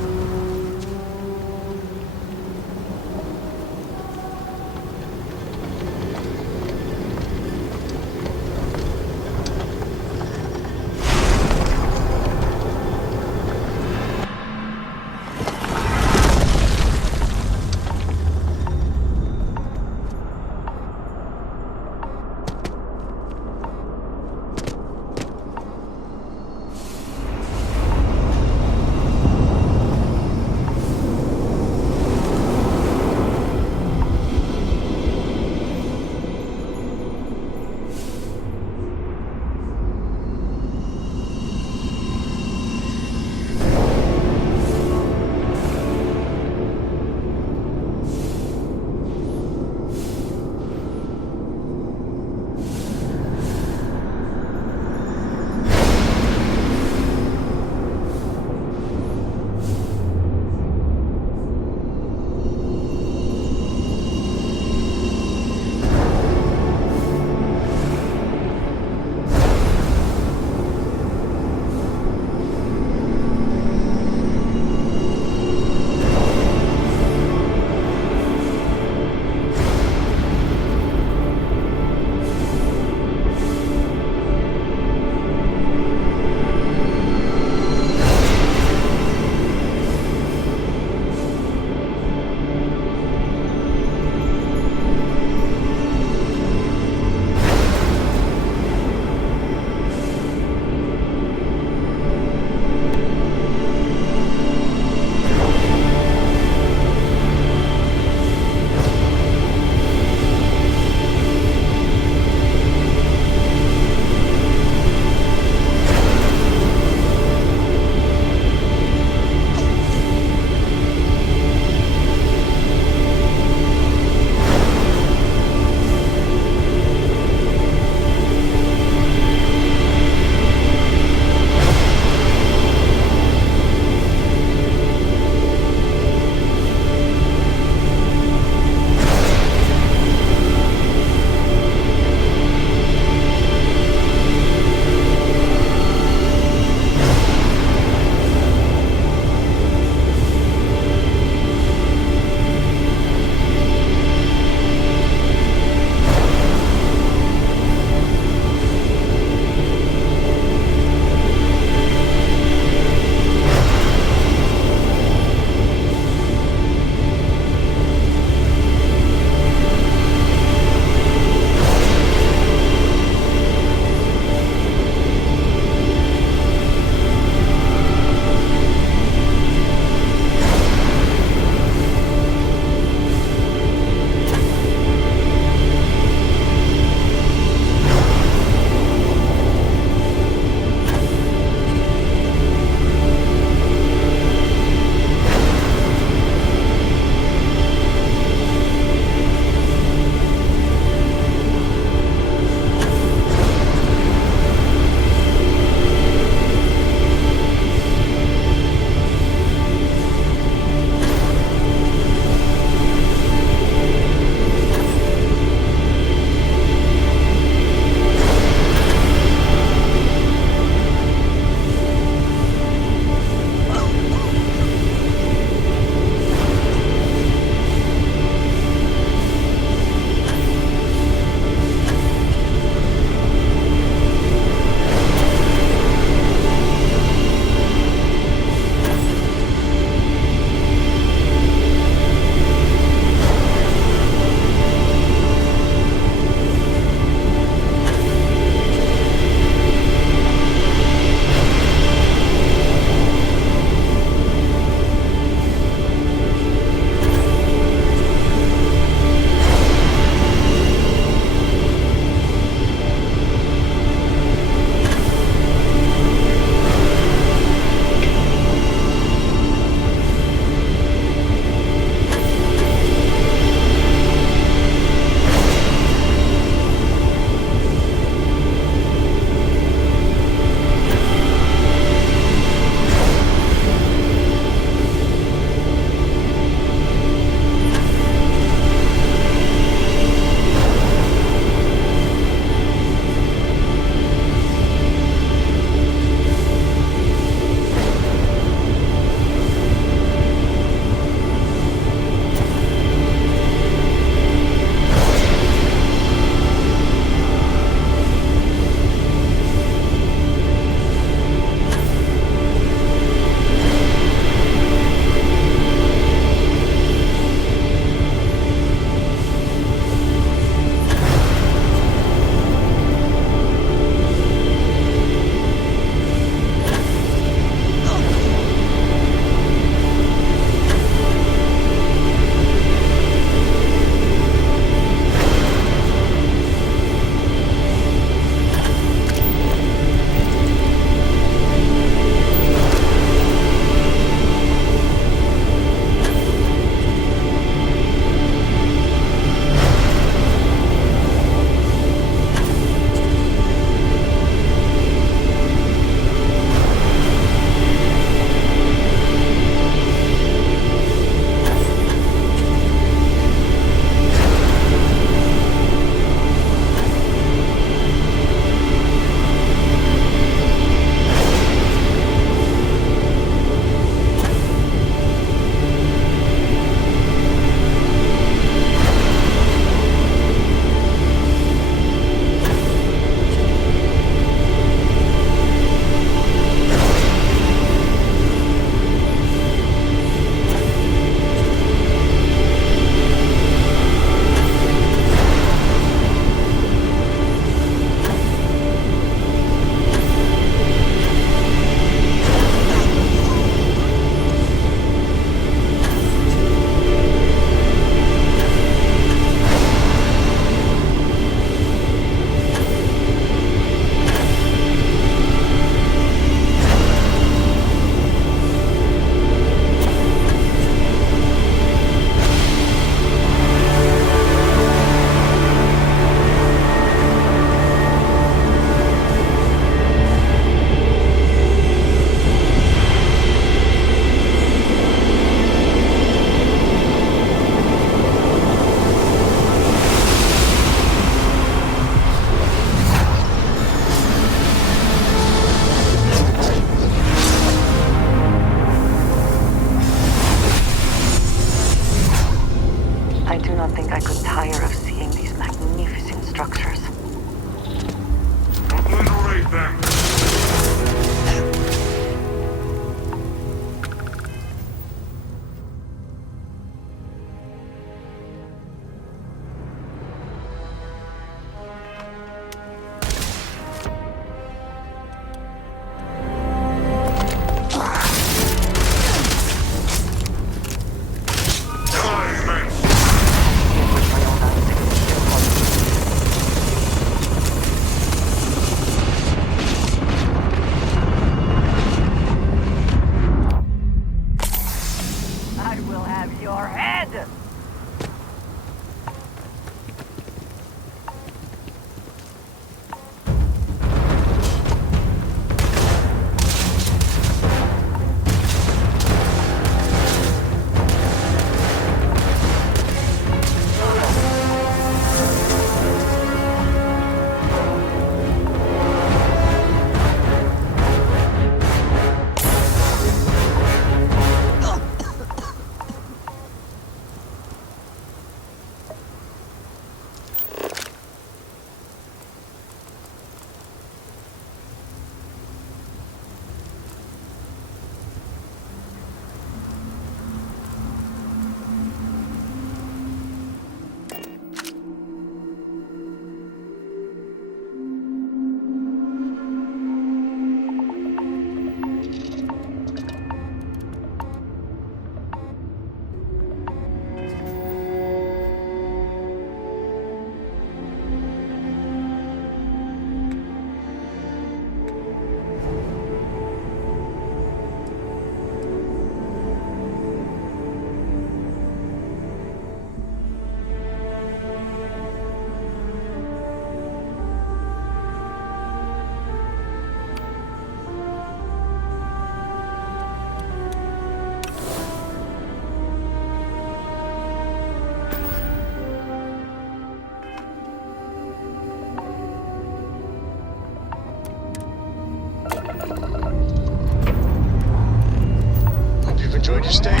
we just stay here?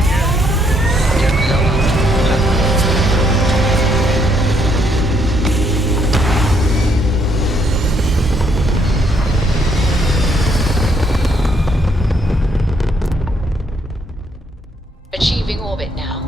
Get the hell out. Achieving orbit now.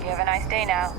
You have a nice day now.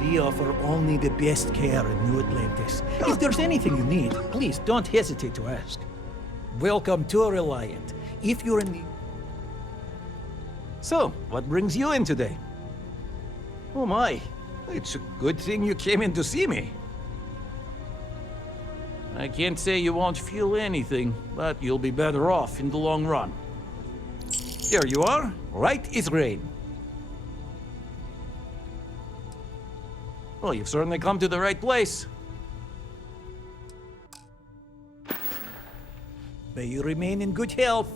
We offer only the best care in New Atlantis. If there's anything you need, please don't hesitate to ask. Welcome to Reliant. If you're in the... So, what brings you in today? Oh my, it's a good thing you came in to see me. I can't say you won't feel anything, but you'll be better off in the long run. There you are, right as rain. Well, you've certainly come to the right place. May you remain in good health.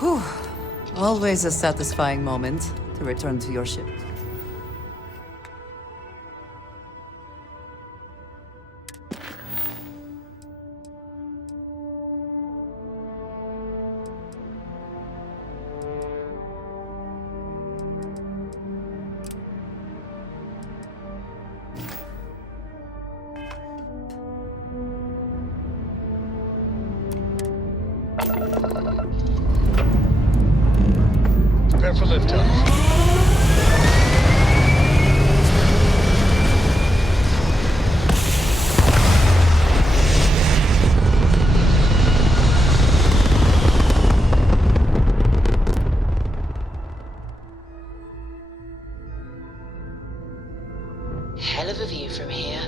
Whew. Always a satisfying moment to return to your ship. Prepare for liftoff. Hell of a view from here.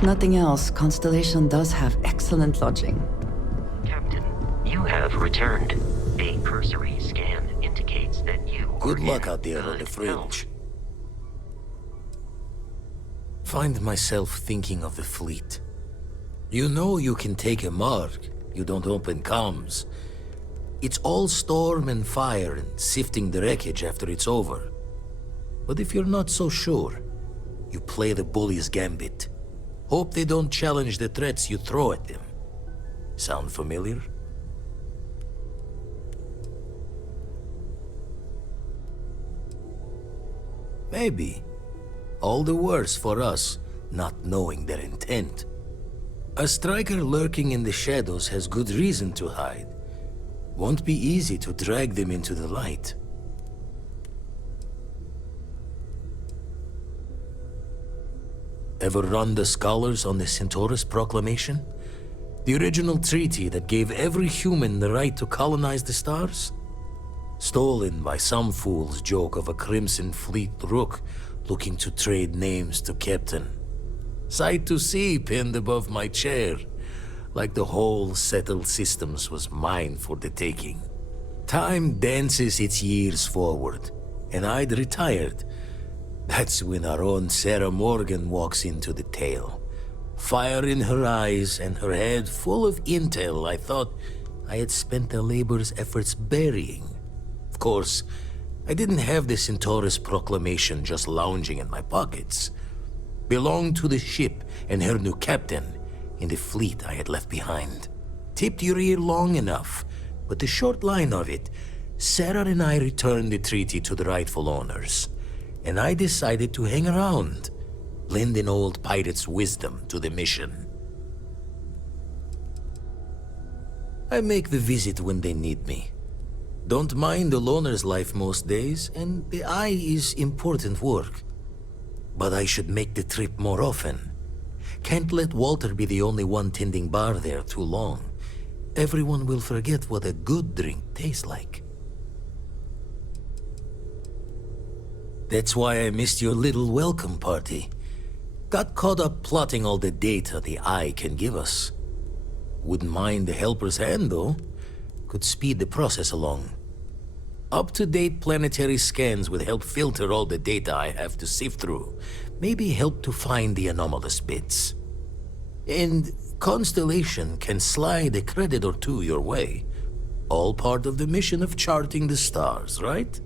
If nothing else, Constellation does have excellent lodging. Captain, you have returned. A cursory scan indicates that you Good are luck in out there on the good fringe. Find myself thinking of the fleet. You know you can take a mark, you don't open comms. It's all storm and fire and sifting the wreckage after it's over. But if you're not so sure, you play the bully's gambit. Hope they don't challenge the threats you throw at them. Sound familiar? Maybe. All the worse for us, not knowing their intent. A striker lurking in the shadows has good reason to hide. Won't be easy to drag them into the light. Ever run the scholars on the Centaurus Proclamation? The original treaty that gave every human the right to colonize the stars? Stolen by some fool's joke of a Crimson Fleet rook looking to trade names to Captain. Sight to see pinned above my chair, like the whole settled systems was mine for the taking. Time dances its years forward, and I'd retired. That's when our own Sarah Morgan walks into the tale. Fire in her eyes and her head full of intel I thought I had spent the labor's efforts burying. Of course, I didn't have the Centaurus Proclamation just lounging in my pockets. Belonged to the ship and her new captain in the fleet I had left behind. Tipped your ear long enough, but the short line of it, Sarah and I returned the treaty to the rightful owners, and I decided to hang around, lend an old pirate's wisdom to the mission. I make the visit when they need me. Don't mind the loner's life most days, and the eye is important work. But I should make the trip more often. Can't let Walter be the only one tending bar there too long. Everyone will forget what a good drink tastes like. That's why I missed your little welcome party. Got caught up plotting all the data the eye can give us. Wouldn't mind the helper's hand, though. Could speed the process along. Up-to-date planetary scans would help filter all the data I have to sift through. Maybe help to find the anomalous bits. And Constellation can slide a credit or two your way. All part of the mission of charting the stars, right?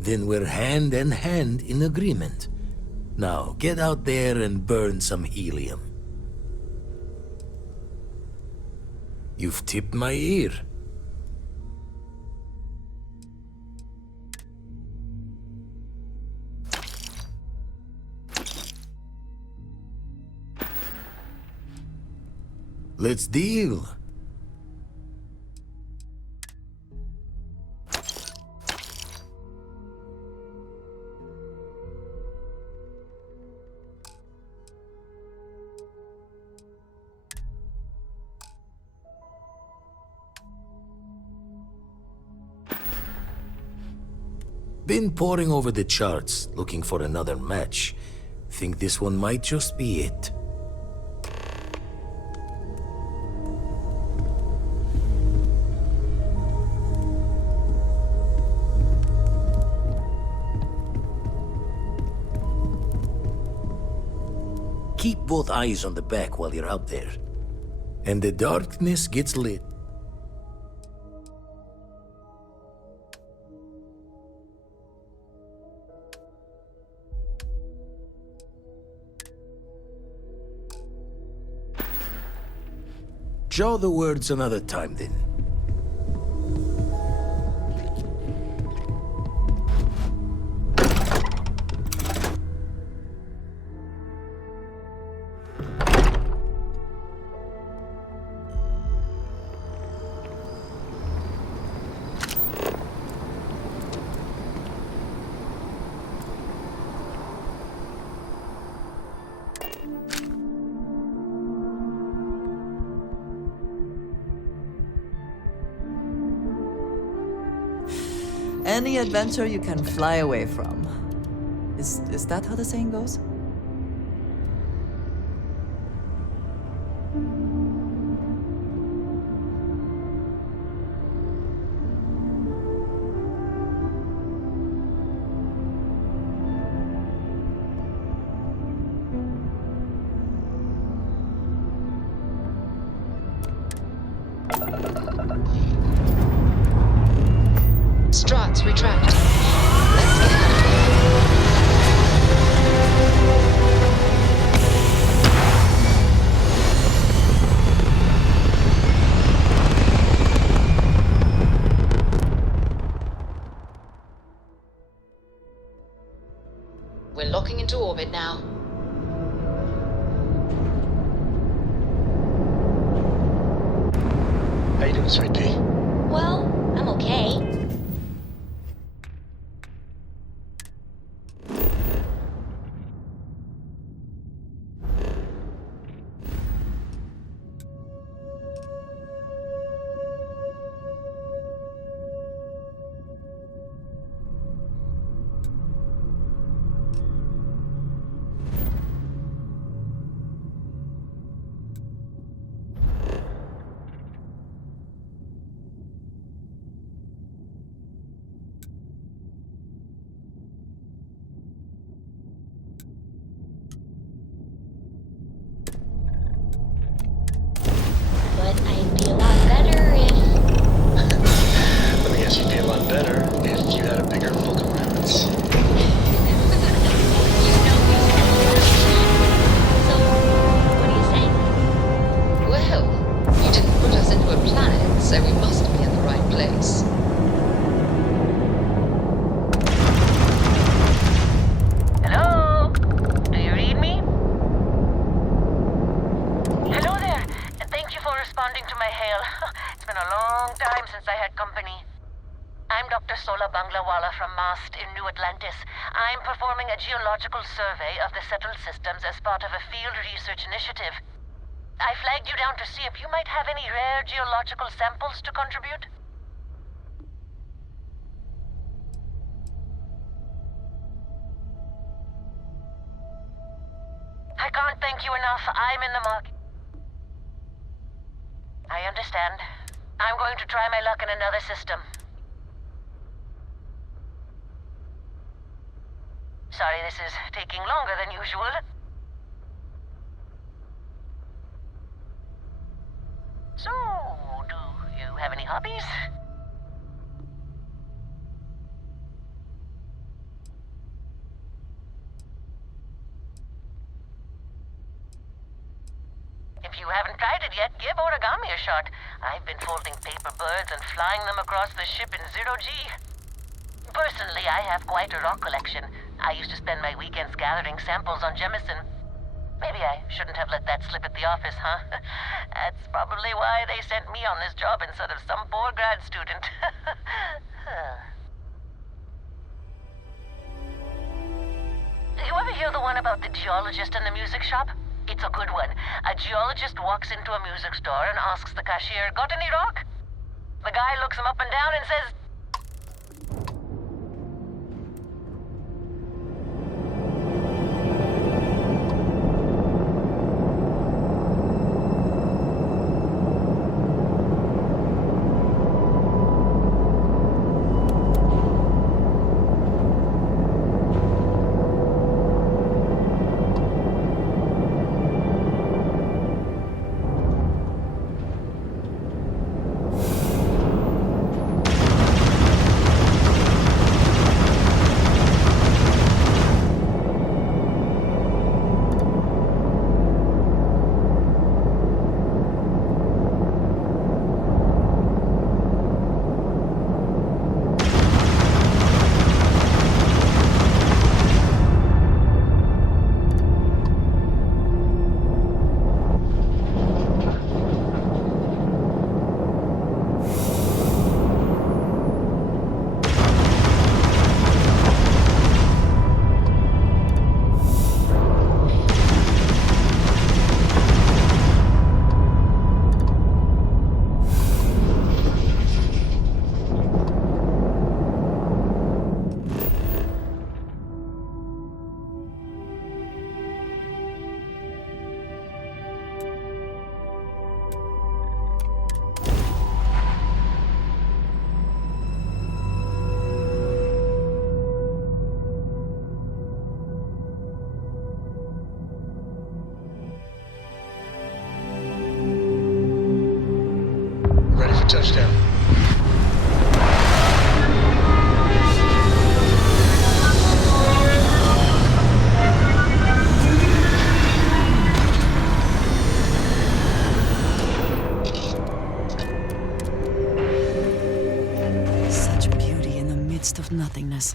Then we're hand in hand in agreement. Now, get out there and burn some helium. You've tipped my ear. Let's deal. Been poring over the charts, looking for another match. Think this one might just be it. Keep both eyes on the back while you're out there. And the darkness gets lit. Jaw the words another time, then. Any adventure you can fly away from. Is that how the saying goes? Struts retract. Let's get out of here. We're locking into orbit now. How you doing, Sweet Pea? Well, I'm okay. But I'd be a lot better if... Let me guess, you'd be a lot better if you had a bigger book of rabbits. So, what do you say? Well, you didn't put us into a planet, so we must be in the right place. Hello? Do you read me? Hello there. Thank you for responding to my hail. It's been a long time since I had company. I'm Dr. Sola Banglawala from MAST in New Atlantis. I'm performing a geological survey of the settled systems as part of a field research initiative. I flagged you down to see if you might have any rare geological samples to contribute. I can't thank you enough. I'm in the market. I understand. I'm going to try my luck in another system. Sorry this is taking longer than usual. So, do you have any hobbies? If you haven't tried it yet, give origami a shot. I've been folding paper birds and flying them across the ship in 0G. Personally, I have quite a rock collection. I used to spend my weekends gathering samples on Jemison. Maybe I shouldn't have let that slip at the office, huh? That's probably why they sent me on this job instead of some poor grad student. You ever hear the one about the geologist in the music shop? It's a good one. A geologist walks into a music store and asks the cashier, "Got any rock?" The guy looks him up and down and says, touchdown. Such beauty in the midst of nothingness.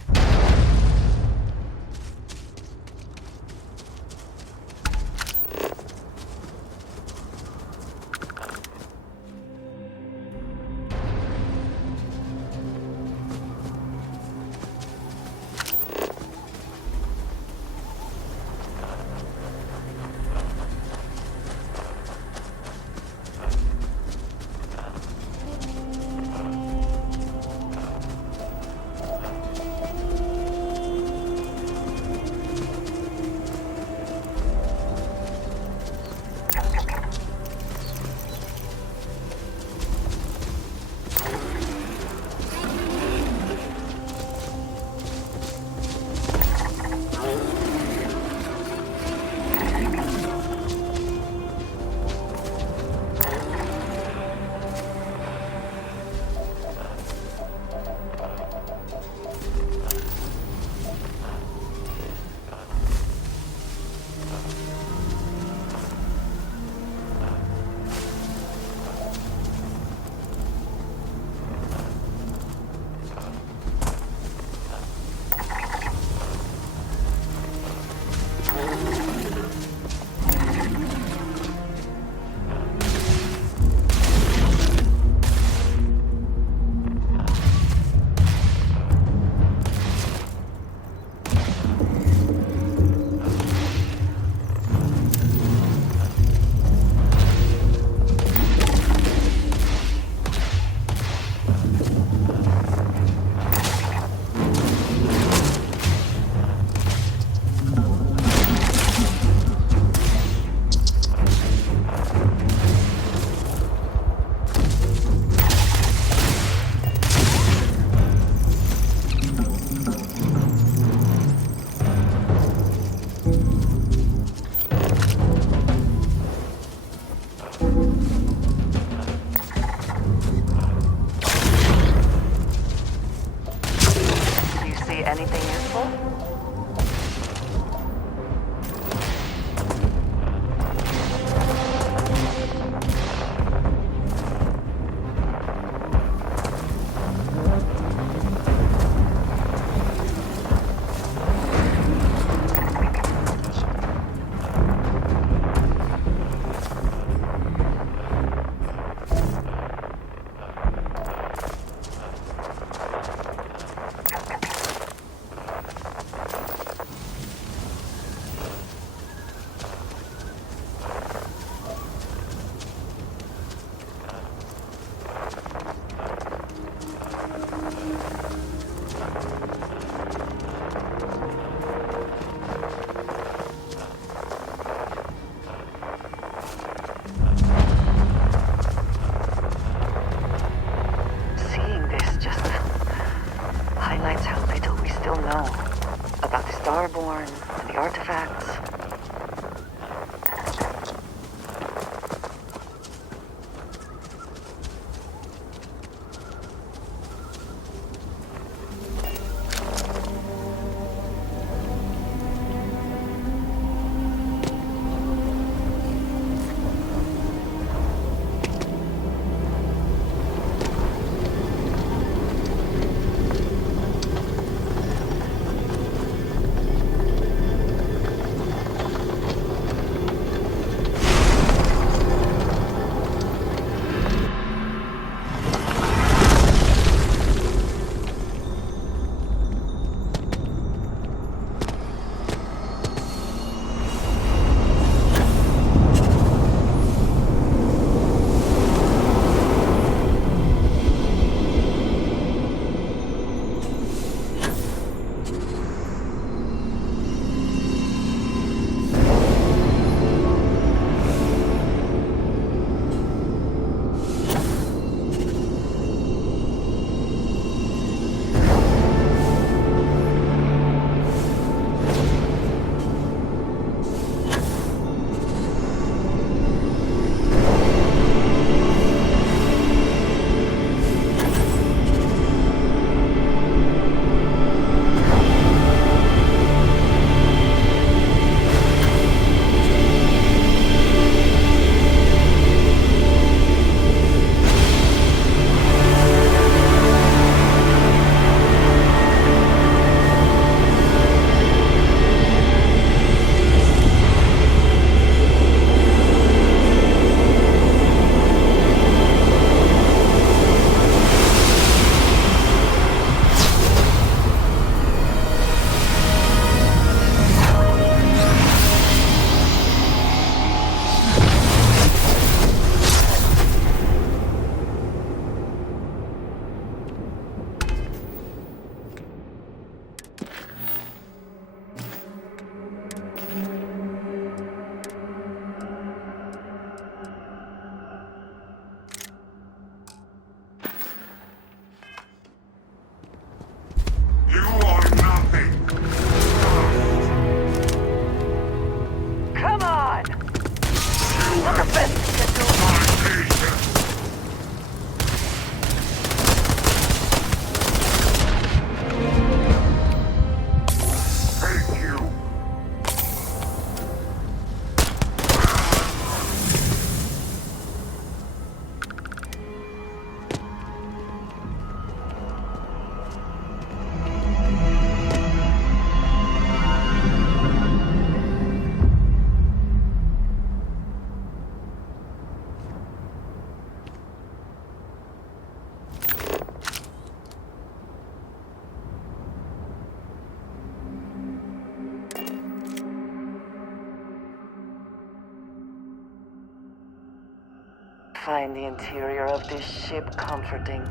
find the interior of this ship comforting.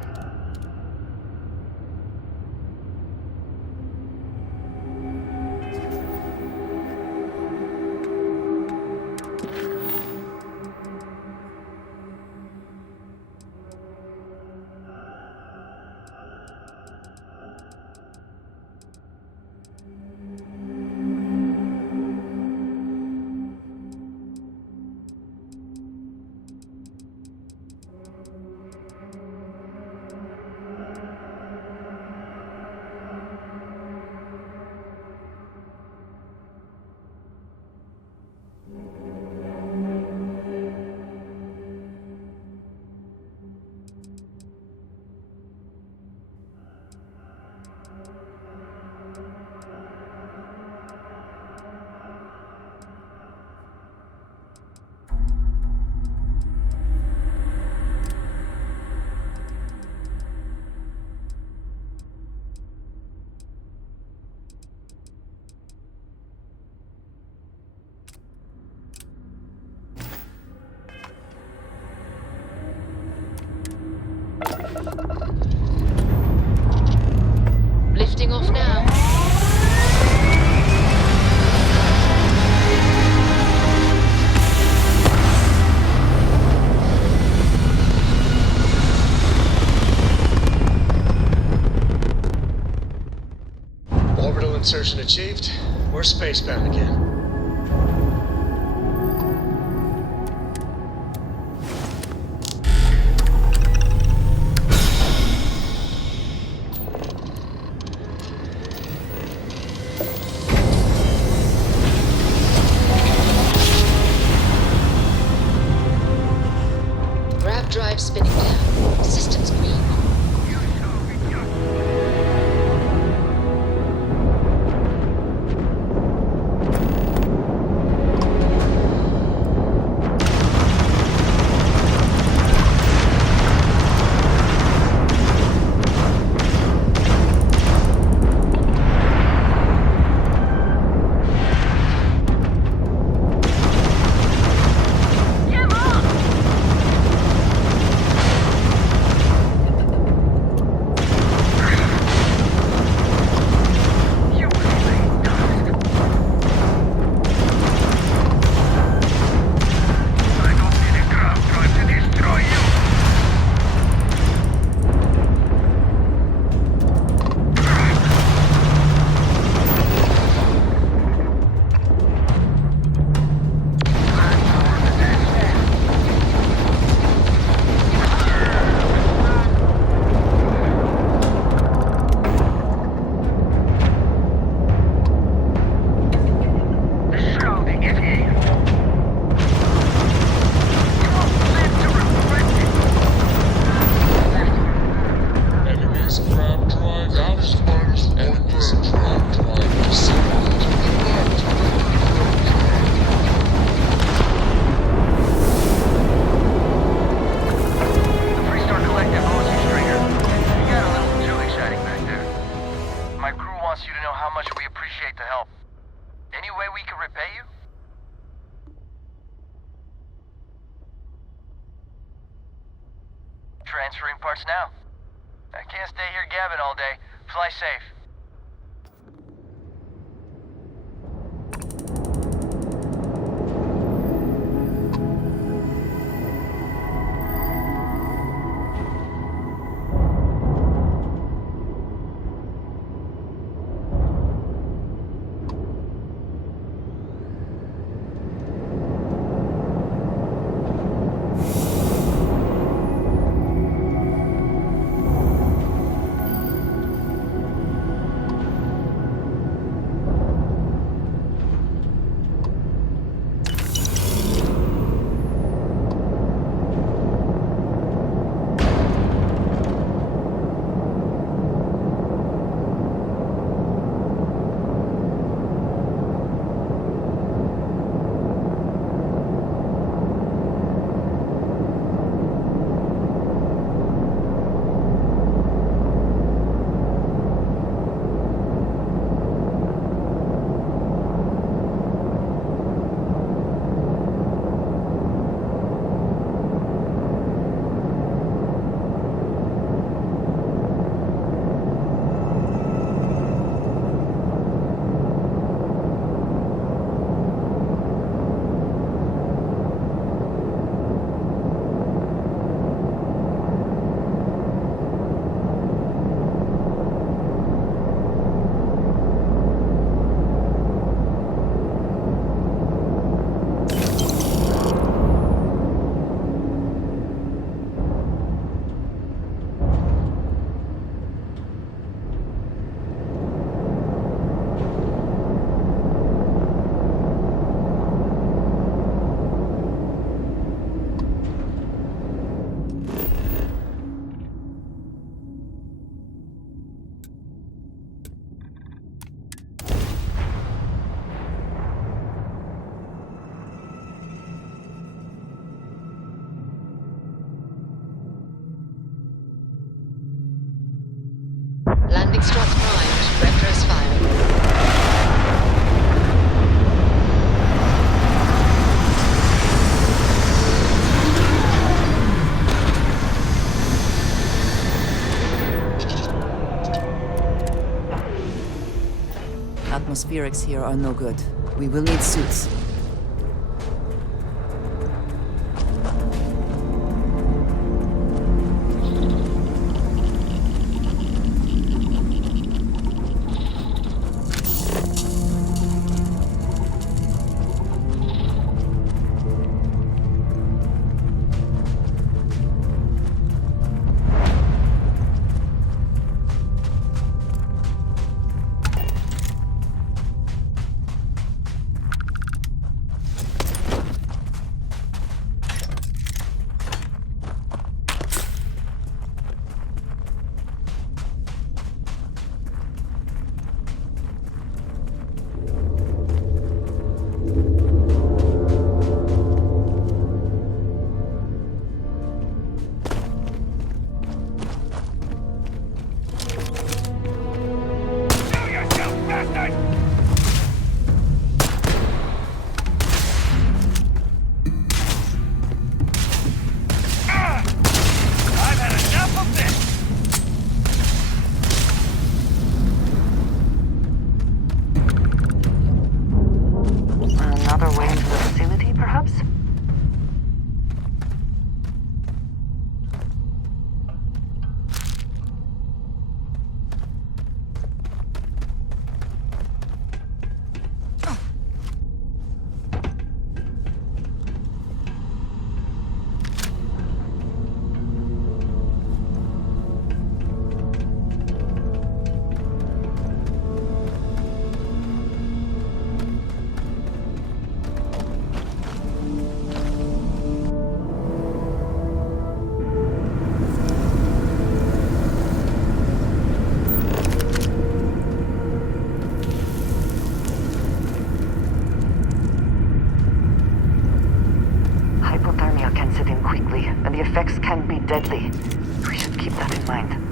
Lifting off now. Orbital insertion achieved. We're spacebound again. Drive spinning down. Systems green. Transferring parts now. I can't stay here gabbing all day. Fly safe. Atmospherics here are no good. We will need suits. and the effects can be deadly. We should keep that in mind.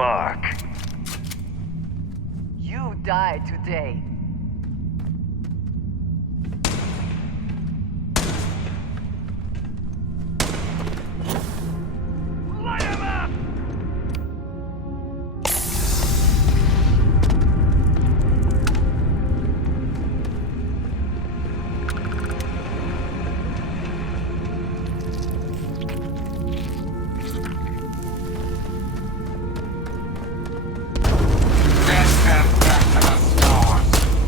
Mark. You die today. Light him up! Get them back to the stores.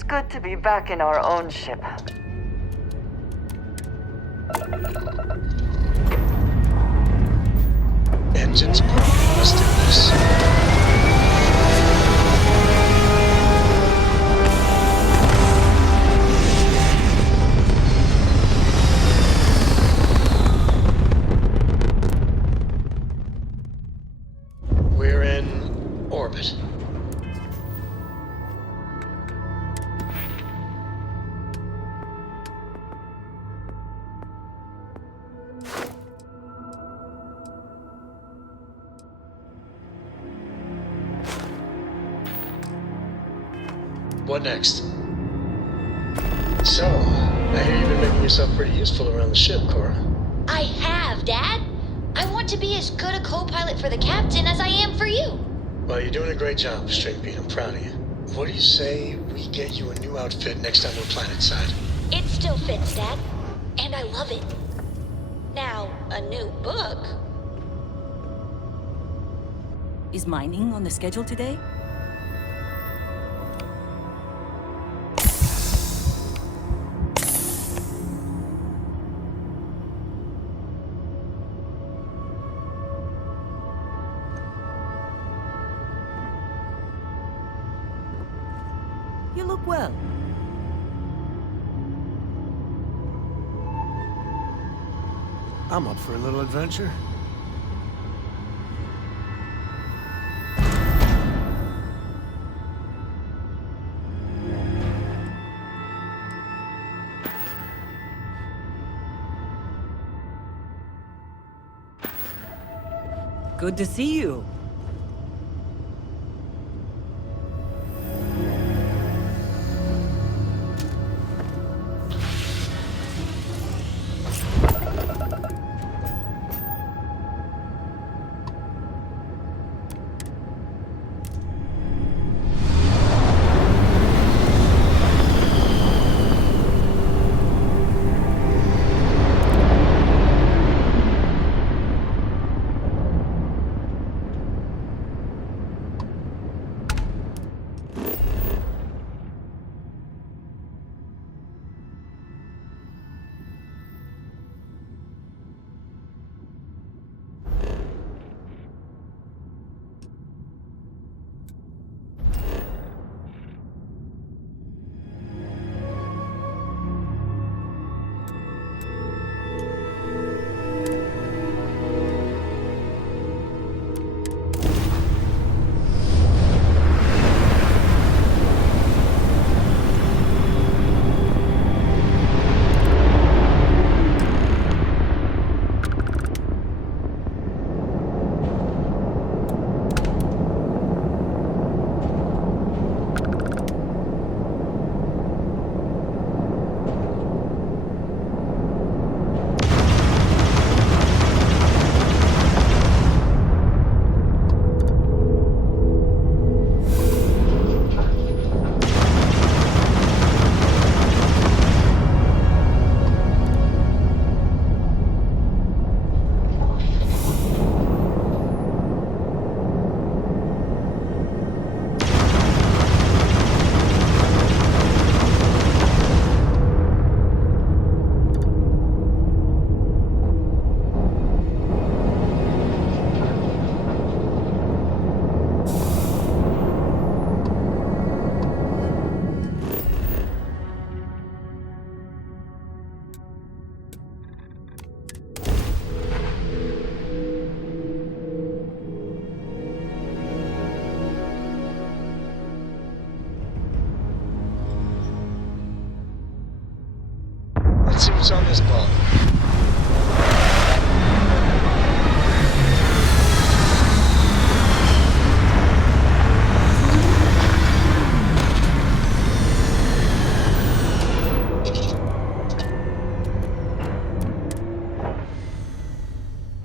It's good to be back in our own ship. Engines pumping. Let's do this. We're in orbit. What next? So, I hear you've been making yourself pretty useful around the ship, Cora. I have, Dad. I want to be as good a co-pilot for the captain as I am for you. Well, you're doing a great job, String Bean. I'm proud of you. What do you say we get you a new outfit next time we're planetside? It still fits, Dad. And I love it. Now, a new book. Is mining on the schedule today? You look well. I'm up for a little adventure. Good to see you. Let's see what's on this ball.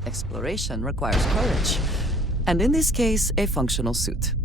Exploration requires courage, and in this case, a functional suit.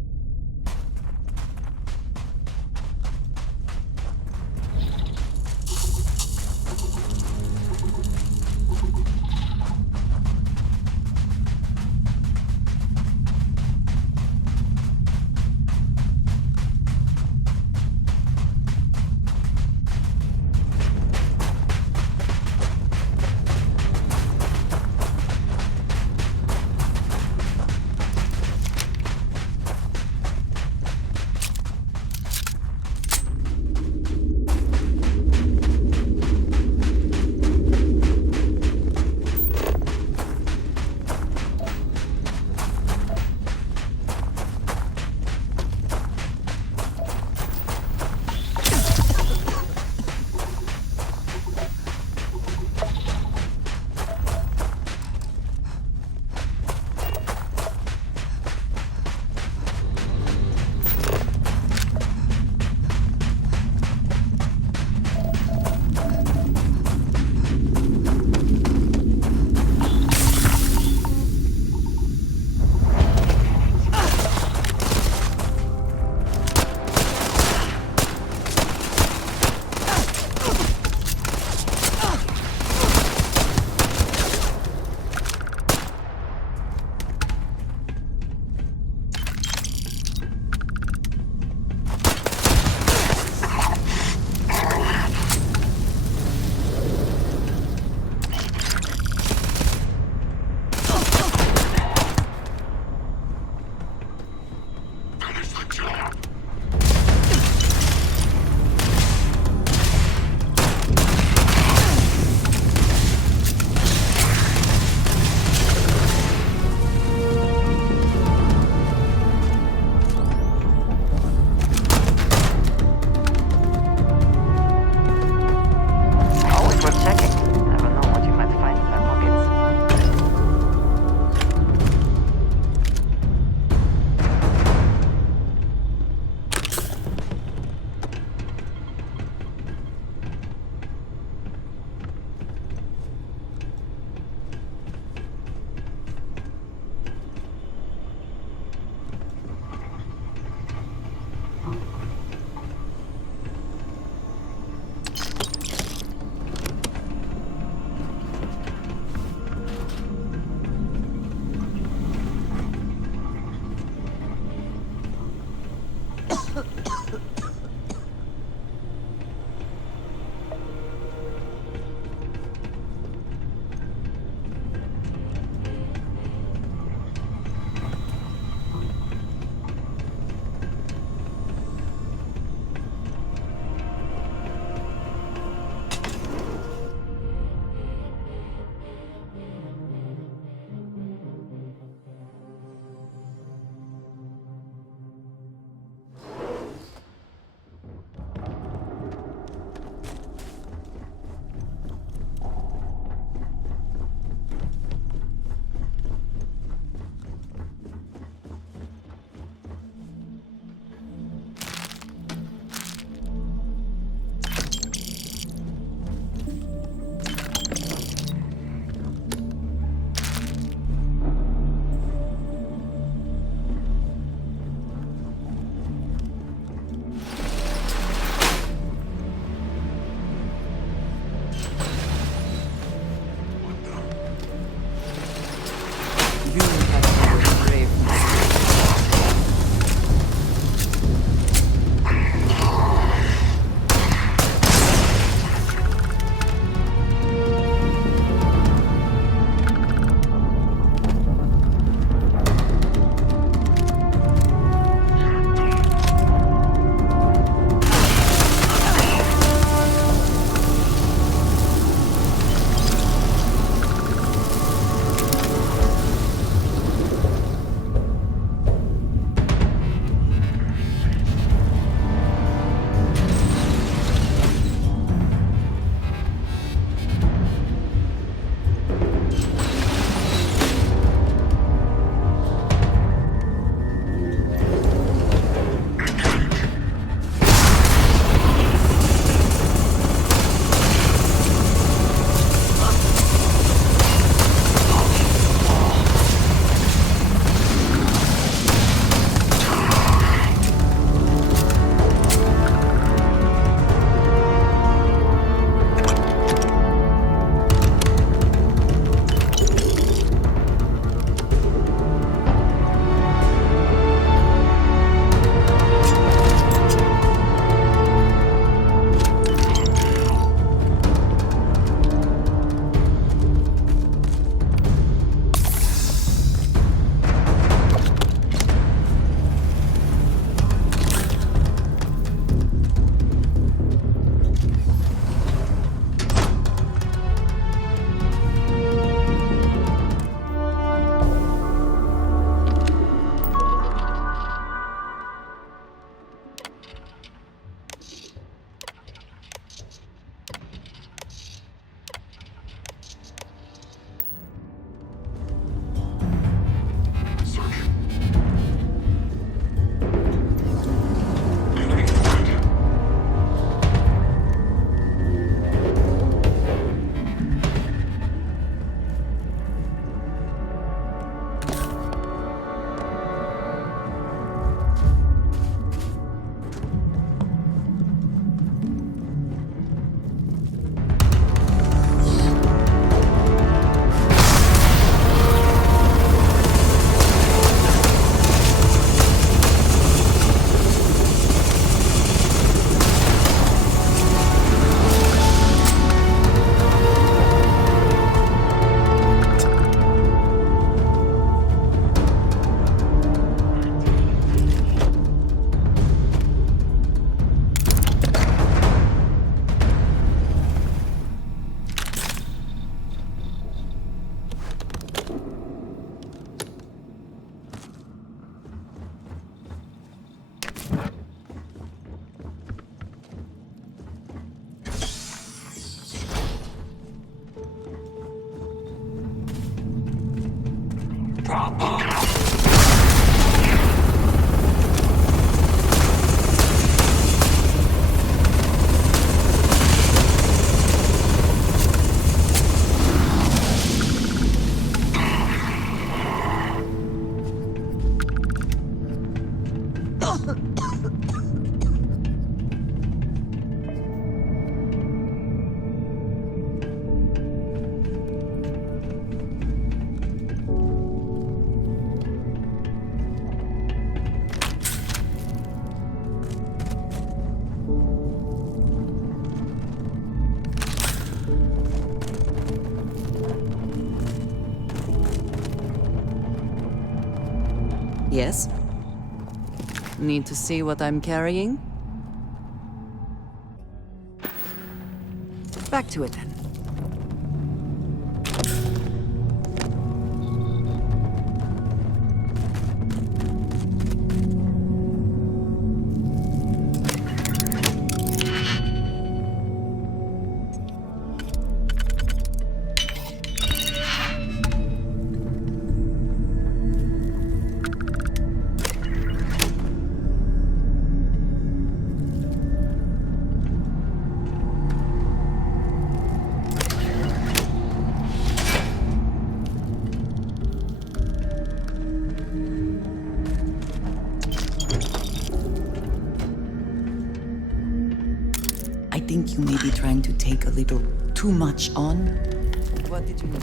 Yes? Need to see what I'm carrying? Back to it then. I think you may be trying to take a little too much on. What did you need?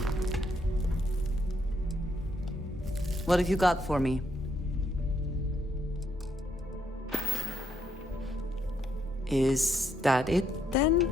What have you got for me? Is that it then?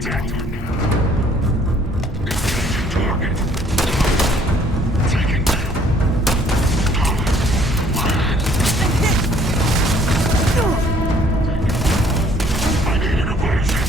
contact. Engaging target. Taking them. I need an aversion.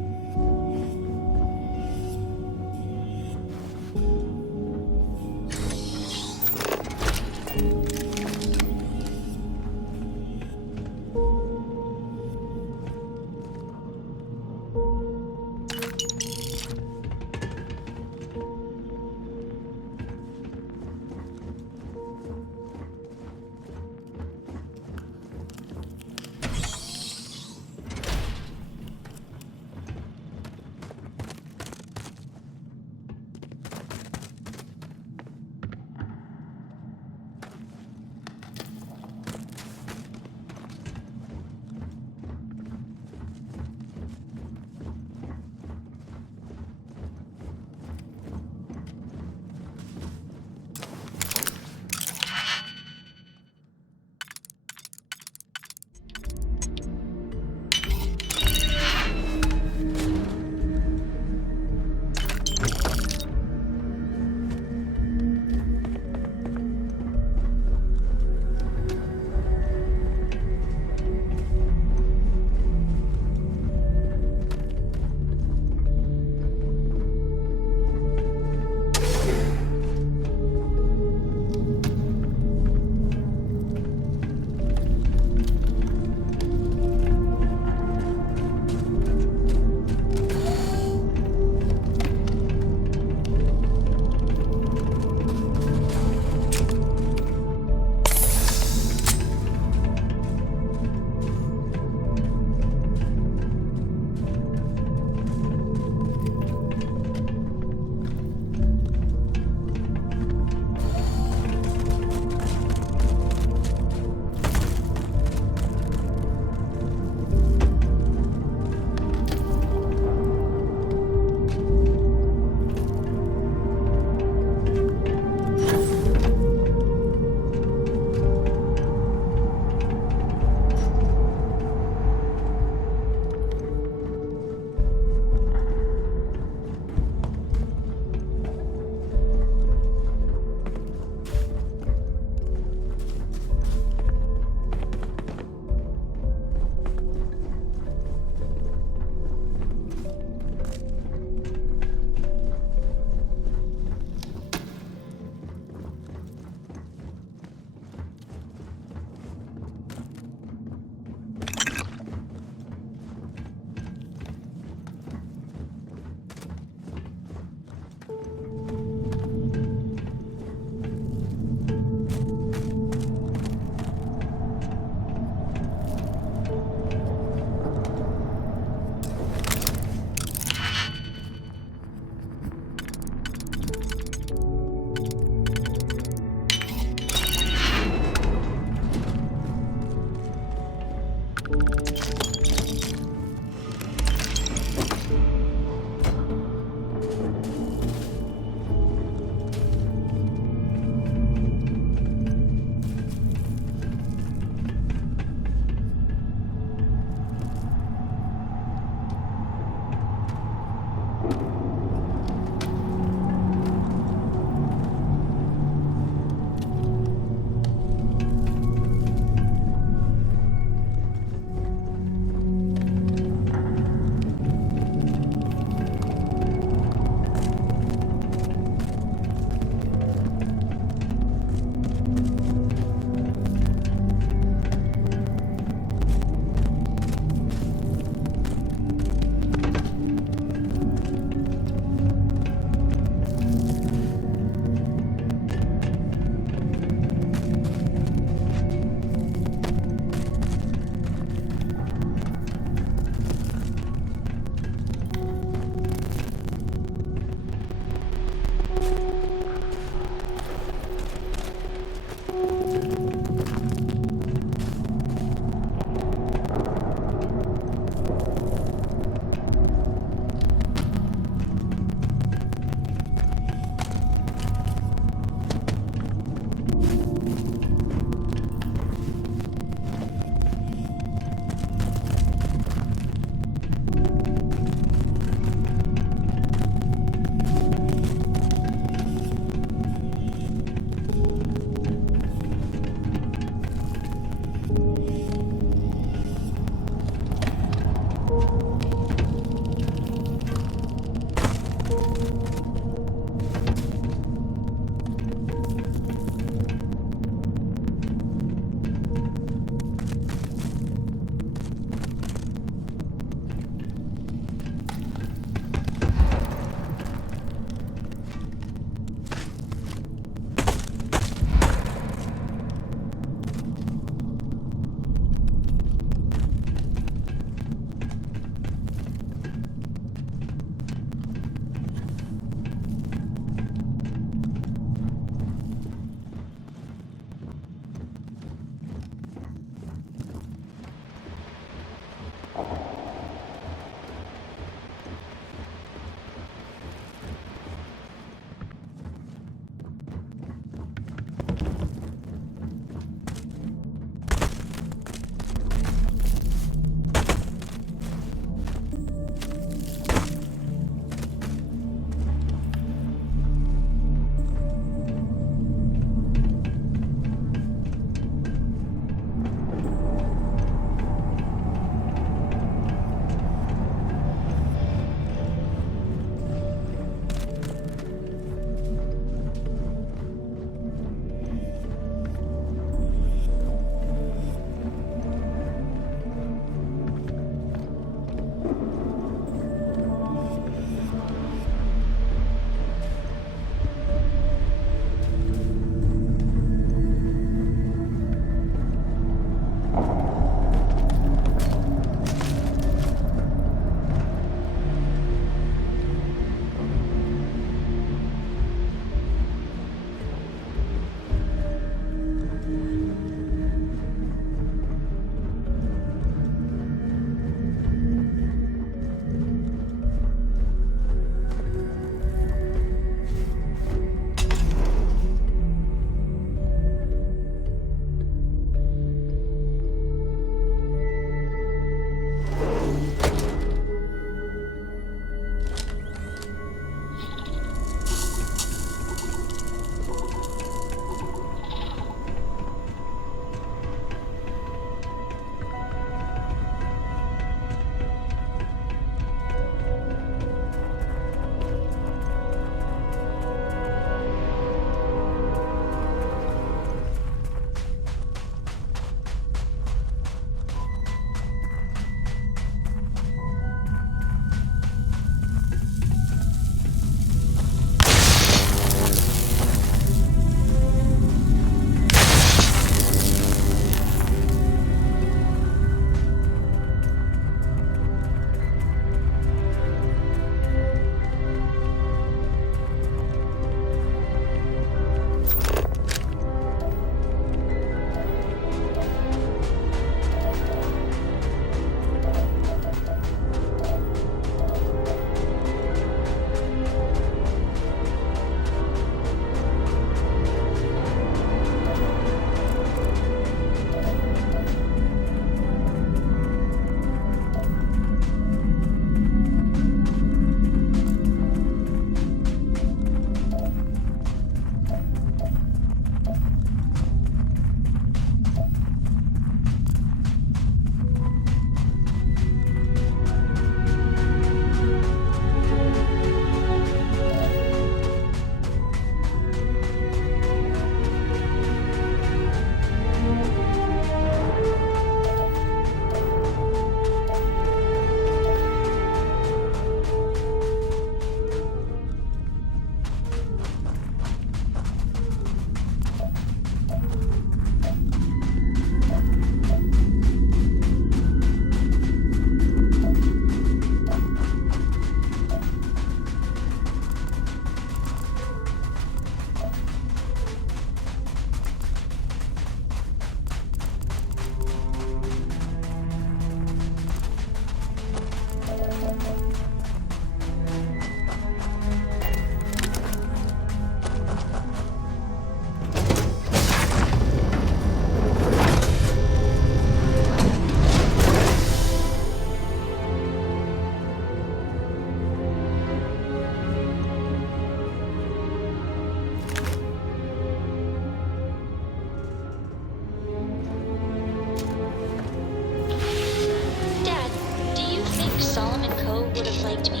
would have liked me?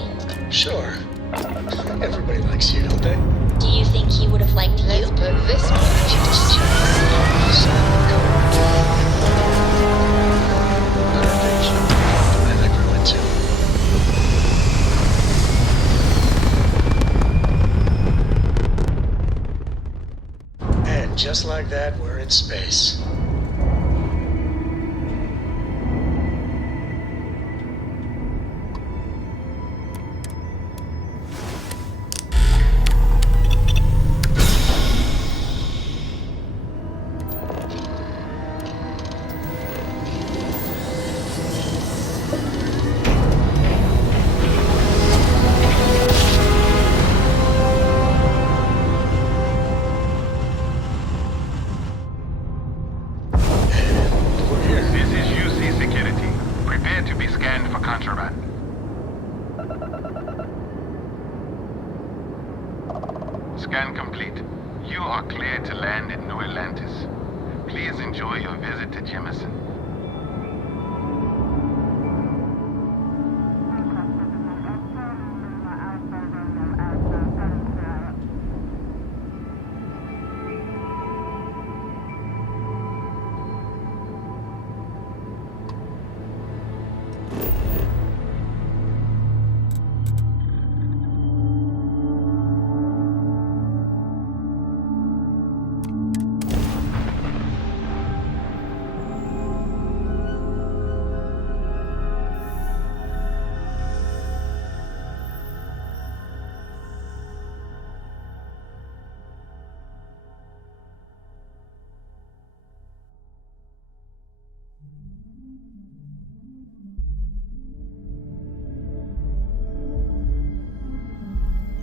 Sure. Everybody likes you, don't they? Do you think he would have liked you? Let's put this one to I like Ruin too. And just like that, we're in space. Scan complete. You are cleared to land in New Atlantis. Please enjoy your visit to Jemison.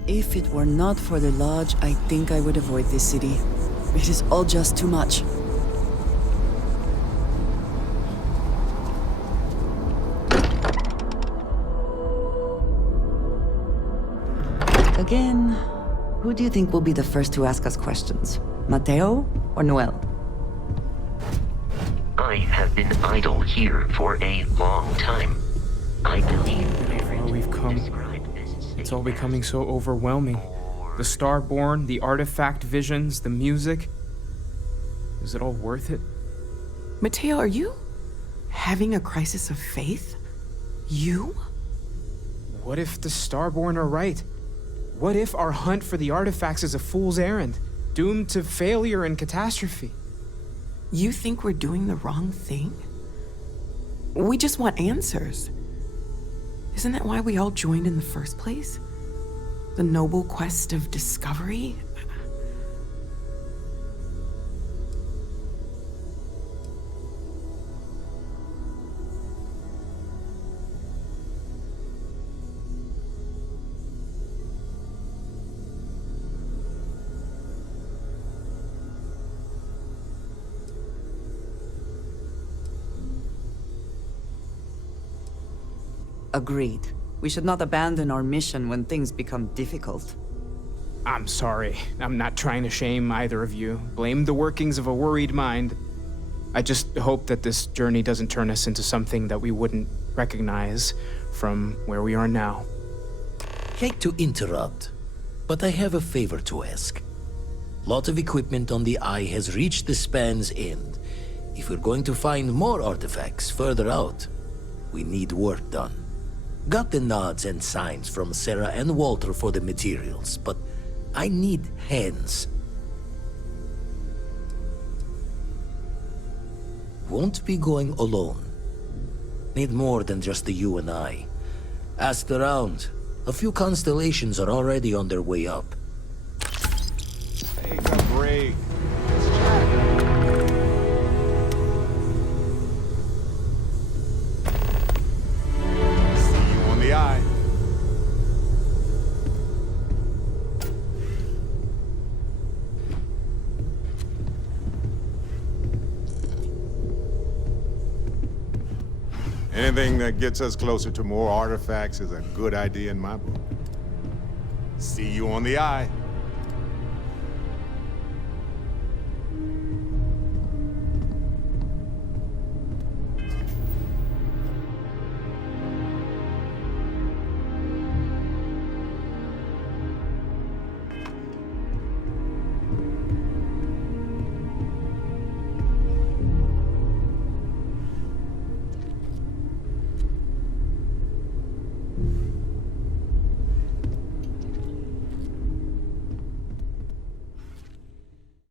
If it were not for the lodge, I think I would avoid this city. It is all just too much. Again, who do you think will be the first to ask us questions? Mateo or Newill? I have been idle here for a long time. I believe How far we've come. It's all becoming so overwhelming. The Starborn, the artifact visions, the music. Is it all worth it? Mateo, are you having a crisis of faith? You? What if the Starborn are right? What if our hunt for the artifacts is a fool's errand, doomed to failure and catastrophe? You think we're doing the wrong thing? We just want answers. Isn't that why we all joined in the first place? The noble quest of discovery? Agreed. We should not abandon our mission when things become difficult. I'm sorry. I'm not trying to shame either of you. Blame the workings of a worried mind. I just hope that this journey doesn't turn us into something that we wouldn't recognize from where we are now. Hate to interrupt, but I have a favor to ask. Lot of equipment on the Eye has reached the span's end. If we're going to find more artifacts further out, we need work done. Got the nods and signs from Sarah and Walter for the materials, but I need hands. Won't be going alone. Need more than just the you and I. Asked around. A few constellations are already on their way up. Take a break. Eye. Anything that gets us closer to more artifacts is a good idea in my book. See you on the Eye.